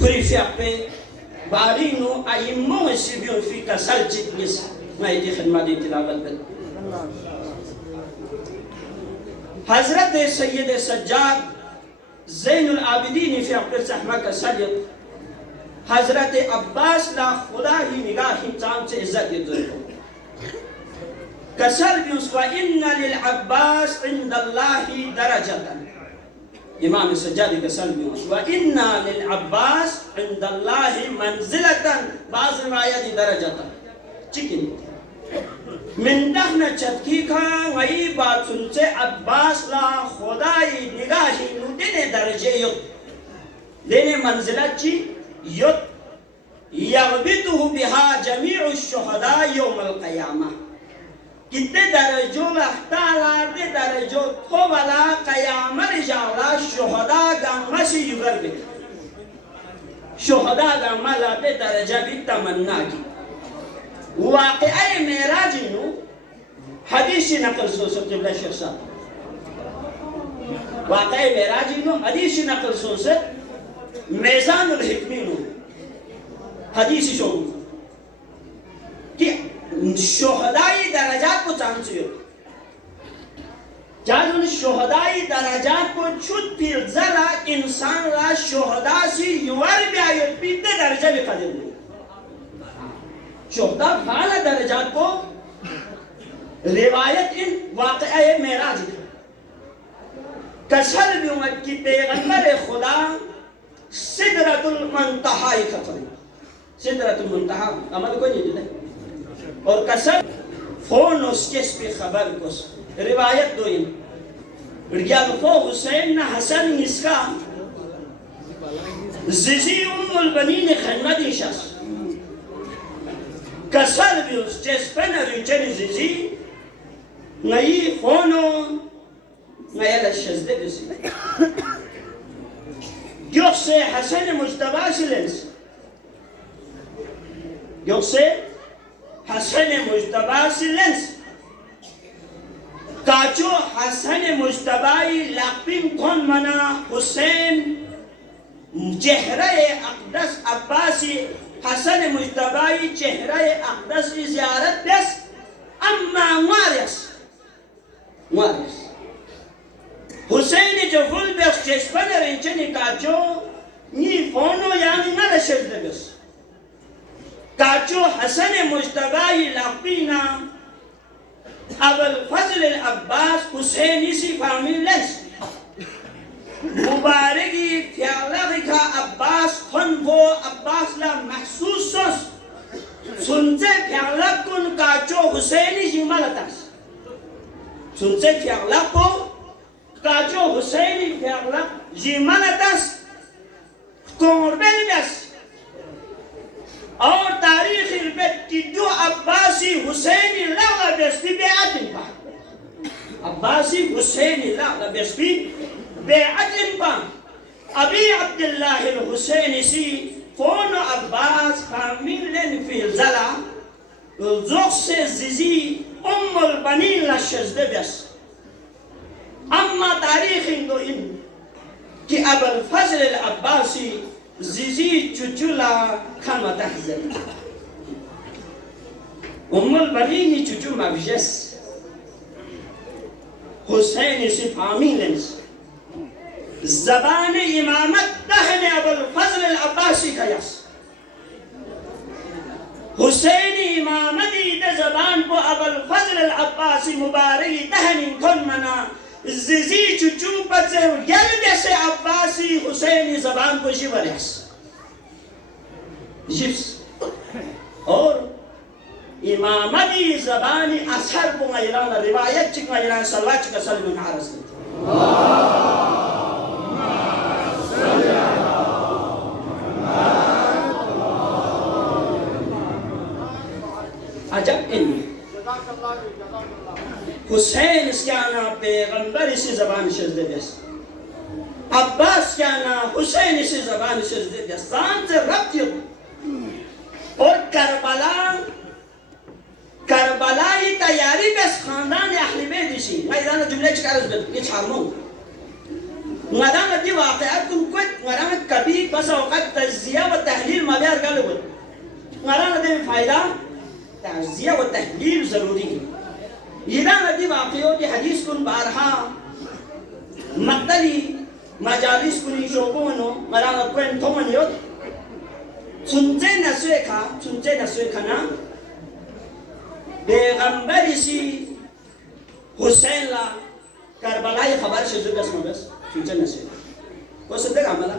खुरीफिया पे बारिनो आइम्मो सिबियो फी कसल चिकनिस मायदी खिदमत तिलावत पे हजरत सैयद सज्जाद ज़ैनुल आबिदीन फी अक़बर अहमद का सैयद हजरत अब्बास ला खुदा ही निगाह चांद से इज्जत दे कसर भी उसका इन्ना लिल अब्बास इंदल्लाहि दरजतन इमाम सज्जादी कसर भी उसका इन्ना लिल अब्बास इंदल्लाहि मंजिलतन बाज़ रिवायत दरजतन chicken min dahna chatki ka ngai ba sunse abbas la khudai nigahi nudine daraje yot dene manzilati yot yaghbituhu biha jami'u ash-shuhada yawm al-qiyamah kitte darajo la taala de darajo ko wala qiyamah rijala shuhada gamasi yugarbe shuhada gamala de daraja bi tamanna ki واقعي ميراجينو حديث نقل سوسة قبل الشخصات واقعي ميراجينو حديث نقل سوسة ميزان الحكمينو حديث شو कि शोहदाई दराजात को चांसियो जब उन शोहदाई दराजात को छुट फिर जरा इंसान ला शोहदा से युवर भी आयो पीते दर्जा भी कदर शोहदा वाला दर्जात को रिवायत इन वाक़या मेराज कसर भी उम्मत की पैगंबर खुदा सिदरतुल मुंतहा खतरी सिदरतुल मुंतहा अमल कोई नहीं देता और कसर फोन उसके पे खबर को रिवायत दो इन रियाल फो हुसैन ना हसन इसका जिजी उम्मुल बनीन खिदमत शख्स कसर भी उसके पे ना रिचनी जिजी नई फोनो नया लश्ज़दे किसी जो से हसन मुज्तबा सिलेंस जो से हसन मुज्तबा सिलेंस काचो हसन मुज्तबाई लापिन कौन मना हुसैन चेहरा अक़दस अब्बासी हसन मुज्तबाई चेहरा अक़दस की ज़ियारत बस अम्मा वारिस हुसैन जो फुल बस चेस्पन रेंचनी काचो नी फोनो यानी ना लशद बस काचो हसन मुज्तबाई लापिना अबुल फजल अब्बास हुसैनी सी फामिलस मुबारकी फ़ियाला का अब्बास खन वो अब्बास ला महसूस सुनते फ़ियाला कुन काचो हुसैनी जिमलतास सुनते फ़ियाला को काचो हुसैनी फ़ियाला जिमलतास कोरबेलस और तारीख़ इल्बत की दो अब्बासी हुसैनी लागा बेस्ती बेअतिन पा अब्बासी हुसैनी लागा बेस्ती बेअतिन पा अभी अब्दुल्लाह हुसैनी सी फोन अब्बास फामिलन फिल ज़ला ज़ोख से ज़िज़ी उम्मुल बनीन लश्ज़दे बस अम्मा तारीख़ इंदो इन कि अबुल फज़ल अब्बासी ज़िज़ी चुचुला खाना तहज़ल उम्मुल बनीन चुचु मबजस हुसैन से फामिलेंस ज़बान इमामत दहने अबुल फज़ल अब्बासी का यस हुसैनी इमामती दे ज़बान को अबुल फज़ल अब्बासी मुबारकी दहनी कौन मना ज़िज़ी चुचु बच्चे गलबे से अब्बासी हुसैनी ज़बान को जिवरस जिप्स और इमामती ज़बानी असर को मैरान रिवायत चिक मैरान सल्लल्लाहु अलैहि वसल्लम नारज़ अजब इल्म हुसैन क्या ना पैगंबर इसी ज़बान शज़्दे बस अब्बास क्या ना हुसैन इसी ज़बान शज़्दे बस शान से रब्त और करबला की तैयारी बस खानदान अहले बैत दिसी मैदान जुमले चकारस बद ये छारमो मदान दी वाक़यात कुन को मदान कभी बस औक़त तज़किया व तहलील मदार का लोग मदान दे फायदा तज़किया व तहलील जरूरी है इधर नदी वाक़ियों की हदीस कुन बारहा मक्तली मजालिस कुनी शोकोनो मदान कोन थोमनियो सुनते नस्वे खाना पैगंबर इसी हुसैन ला करबलाई खबर से जुबस मबस सुनते नस्वे को सदक आमला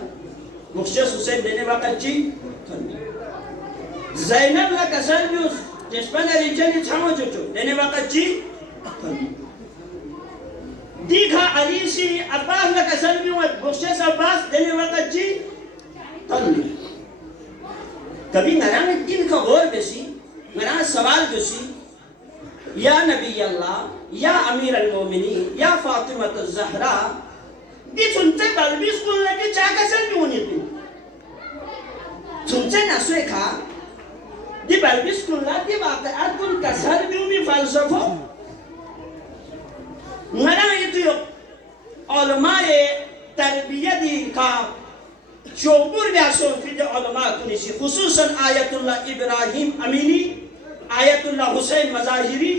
मुख्शस हुसैन देने वाक़ा जी ज़ैनब ला कसर भी उस जिसपन रिंचनी छामो चुचु देने वाक़ा जी दीखा अली सी अब्बास ला कसर भी उस मुख्शस अब्बास देने वाक़ा जी कभी नराने दिन का गौर बेसी नराने सवाल बेसी या नबी अल्लाह या अमीर अल-मोमिनीन या फातिमा ज़हरा दी सुनते बल्बी स्कूल लगे चाका सन भी होने पे सुनते नस्वे खा दी बल्बी स्कूल लगे वाक़यात कुल कसर भी उमी फ़लसफ़ो नराने ये तो उलमाए तरबियती का शोबुर व्यासों फिर उलमा कुनिसी खुसूसन Ayatollah Ibrahim Amini Ayatollah Hussain Mazaheri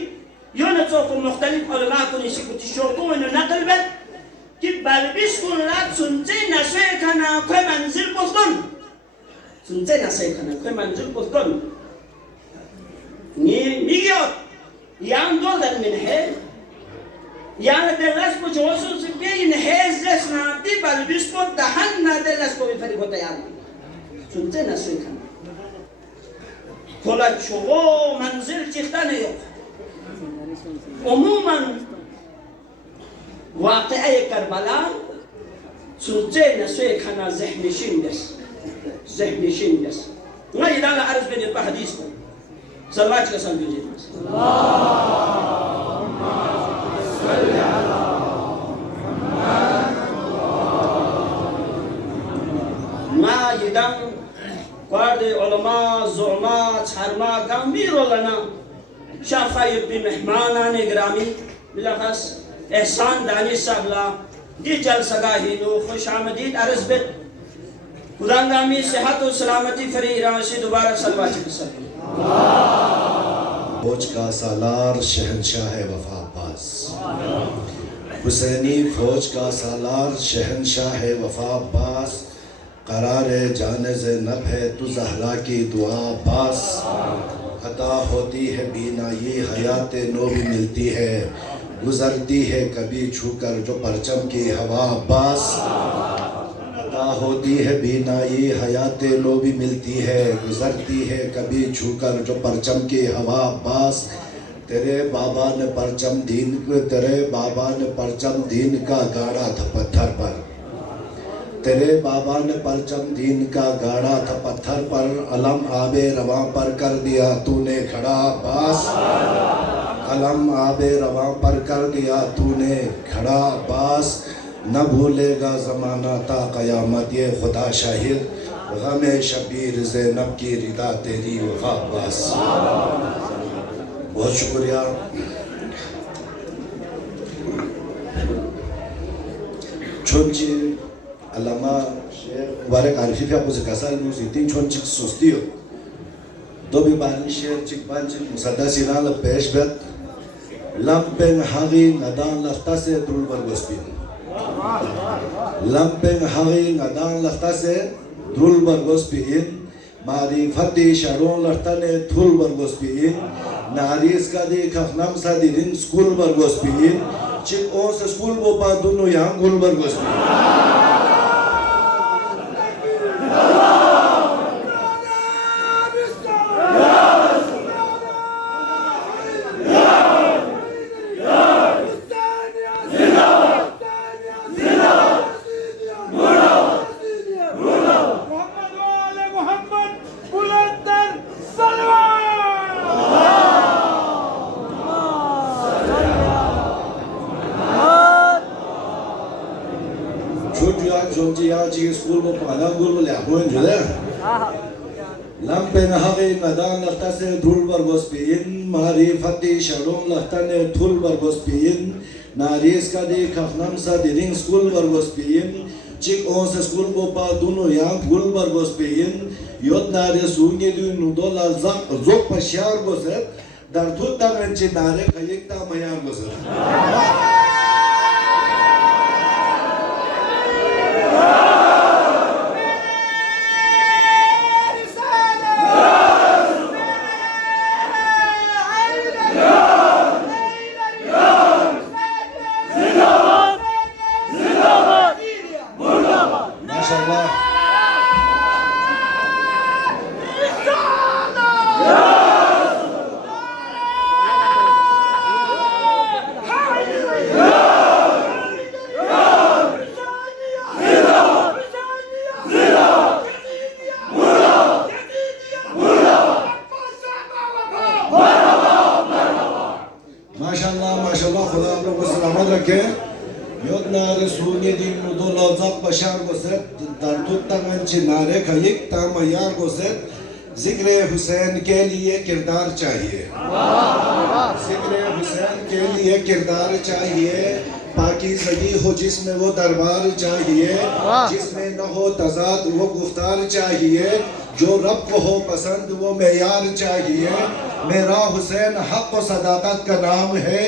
योनसो को मुख्तलिफ उलमा कुनिसी कुछ शोकों ने नकल बद कि बल्बिस कुल्लात सुनते नस्वे खाना कोई मंजिल पुस्तन सुनते नस्वे खाना कोई मंजिल पुस्तन निगियो यां दो दरमिन है यां देलस को जोसो से के इन हेज़ नाती बल्बिस को दहन ना देलस को भी फरी होता यार सुनते नस्वे खाना खोला चुगो मंजिल चिता नहीं हो उम्मन वाक़या करबला सुनते नस्वे खाना ज़हनिशीन दस ना इधर अर्ज़ में देता हदीस को सलवात का संग कीजिए ना इधर क्वार्ड उलमा ज़ुलमा छारमा गंभीर लना शाफ़ाई बिन मेहमाना ने ग्रामी बिलाखस एहसान दानिश साबला दी जल सगाहीनो खुशामदीद अर्ज़ बित खुदांगामी सेहत और सलामती फरी ईरान से दोबारा सलवात के साथ फौज का सालार शहंशाह वफा अब्बास हुसैनी फौज का सालार शहंशाह वफा अब्बास करार जाने ज़ैनब है तू ज़हरा की दुआ अब्बास अता होती है बीनाई हयात नो भी मिलती है गुजरती है कभी छूकर जो परचम की हवा अब्बास अता होती है बीनाई हयात नो भी मिलती है गुजरती है कभी छूकर जो परचम की हवा अब्बास तेरे बाबा ने परचम दीन का गाड़ा था पत्थर पर तेरे बाबा ने परचम दीन का गाड़ा था पत्थर पर अलम आबे रवां पर कर दिया तूने खड़ा अब्बास अलम आबे रवां पर कर दिया तूने खड़ा अब्बास न भूलेगा ज़माना ता क़यामत ये खुदा शाहिद गमे शबीर ज़ैनब की रिदा तेरी वफ़ा अब्बास। बहुत शुक्रिया। छोंची अल्लामा शेख मुबारक आरिफी का मुझे कसर मुझे छोंची सुस्ती हो दो भी बानी शेख चिकबांची मुसद्दा सिनाल पेश बत लंपेंग हागी नदान लफ्ता से द्रुल बरगोस्पिन लंपेंग हागी नदान लफ्ता से द्रुल बरगोस्पिन मारिफती शरों लफ्ता ने थुल बरगोस्पिन नारीस का दी खफनम सा दिरिन स्कूल बरगोस्पिन चिक ओ से स्कूल वो पा दोनों यहाँ गुल बरगोस्पिन Lampen hagi nadan laktase dhul bargospiin, marifati shalom laktane thul bargospiin, naris ka de khafnam sa diring school bargospiin, chik onse school bopa duno yang gul bargospiin, yot nare sunye du nudola zok pashar goset, dar thut ta menchi nare khayik ta mayang goset. माशाल्लाह खुदा आप लोग को सलामत रखे योजना रसूली दिन मुदोला ज़ब बशार को से दर्दुत तमंची नारे खयिक तामयार को से जिक्र हुसैन के लिए किरदार चाहिए जिक्र हुसैन के लिए किरदार चाहिए पाकीज़गी हो जिसमें वो दरबार चाहिए जिसमें न हो तज़ाद वो गुफ्तार चाहिए जो रब को हो पसंद वो मेयार चाहिए मेरा हुसैन हक और सदाकत का नाम है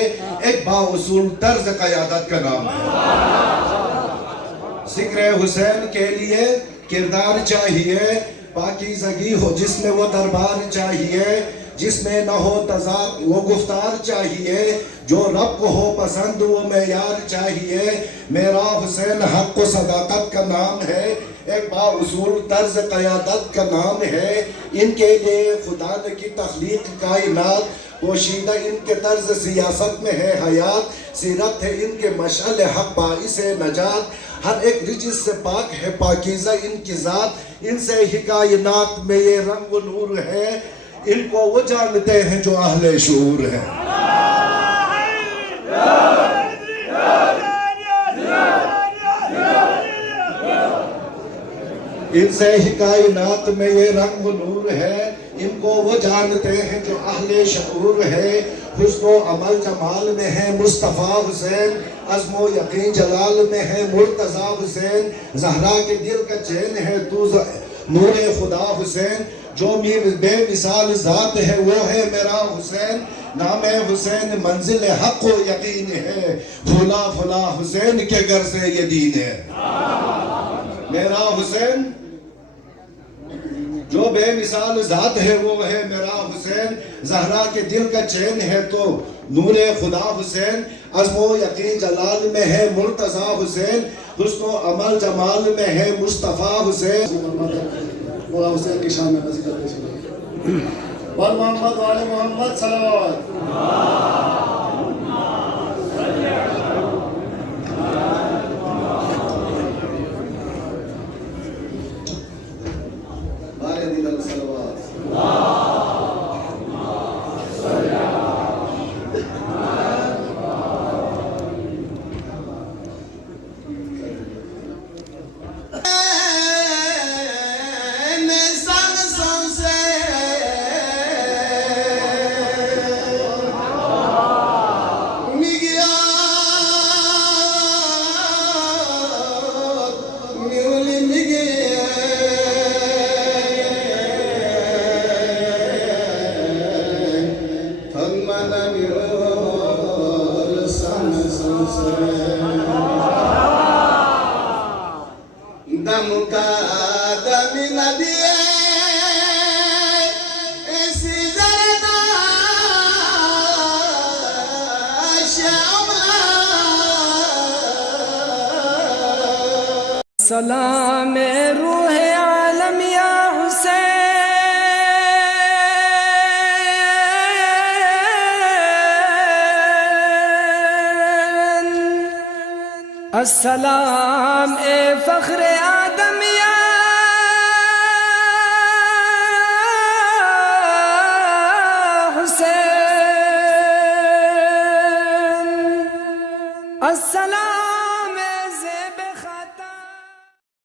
एक बाउसूल तर्ज क़यादत का नाम है जिक्र हुसैन के लिए किरदार चाहिए पाकीज़गी हो जिसमें वो दरबार चाहिए जिसमें न हो तज़ाद वो गुफ्तार चाहिए जो रब को हो पसंद वो मेयार चाहिए मेरा हुसैन हक और सदाकत का नाम है एक बाउसूल तर्ज क़यादत का नाम है इनके लिए खुदा ने की तख्लीक कायनात पोशीदा इनके तर्ज सियासत में है हयात सीरत है इनके मशअल हक बाइस नजात हर एक रिजिस से पाक है पाकीज़ा इनकी ज़ात इनसे ही कायनात में ये रंग व नूर है इनको वो जानते हैं जो अहले शूर है इनसे ही कायनात में ये रंग नूर है इनको वो जानते हैं जो अहले शऊर है हुस्नो अमल जमाल में है मुस्तफ़ा हुसैन अज़्मो यकीन जलाल में है मुर्तज़ा हुसैन ज़हरा के दिल का चैन है तू नूरे खुदा हुसैन जो बेमिसाल ज़ात है वो है मेरा हुसैन नाम हुसैन मंजिल हक व यकीन है फुला फुला हुसैन के घर से ये दीन है मेरा हुसैन जो बेमिसाल ज़ात है वो है मेरा हुसैन ज़हरा के दिल का चैन है तो नूरे खुदा हुसैन अज़्मो यकीन जलाल में है मुर्तज़ा हुसैन हुस्नो अमल जमाल में है मुस्तफ़ा हुसैन मौला हुसैन की शान में नज़ीर पेश करें वल मोहम्मद वाले मोहम्मद सलावत बारे दिल सलावत दम का दम नदी ऐसी जरदा श्यामला सलाम रूह आलम या हुसैन अस्सलाम ए फ़ख्र आदम या हुसैन अस्सलाम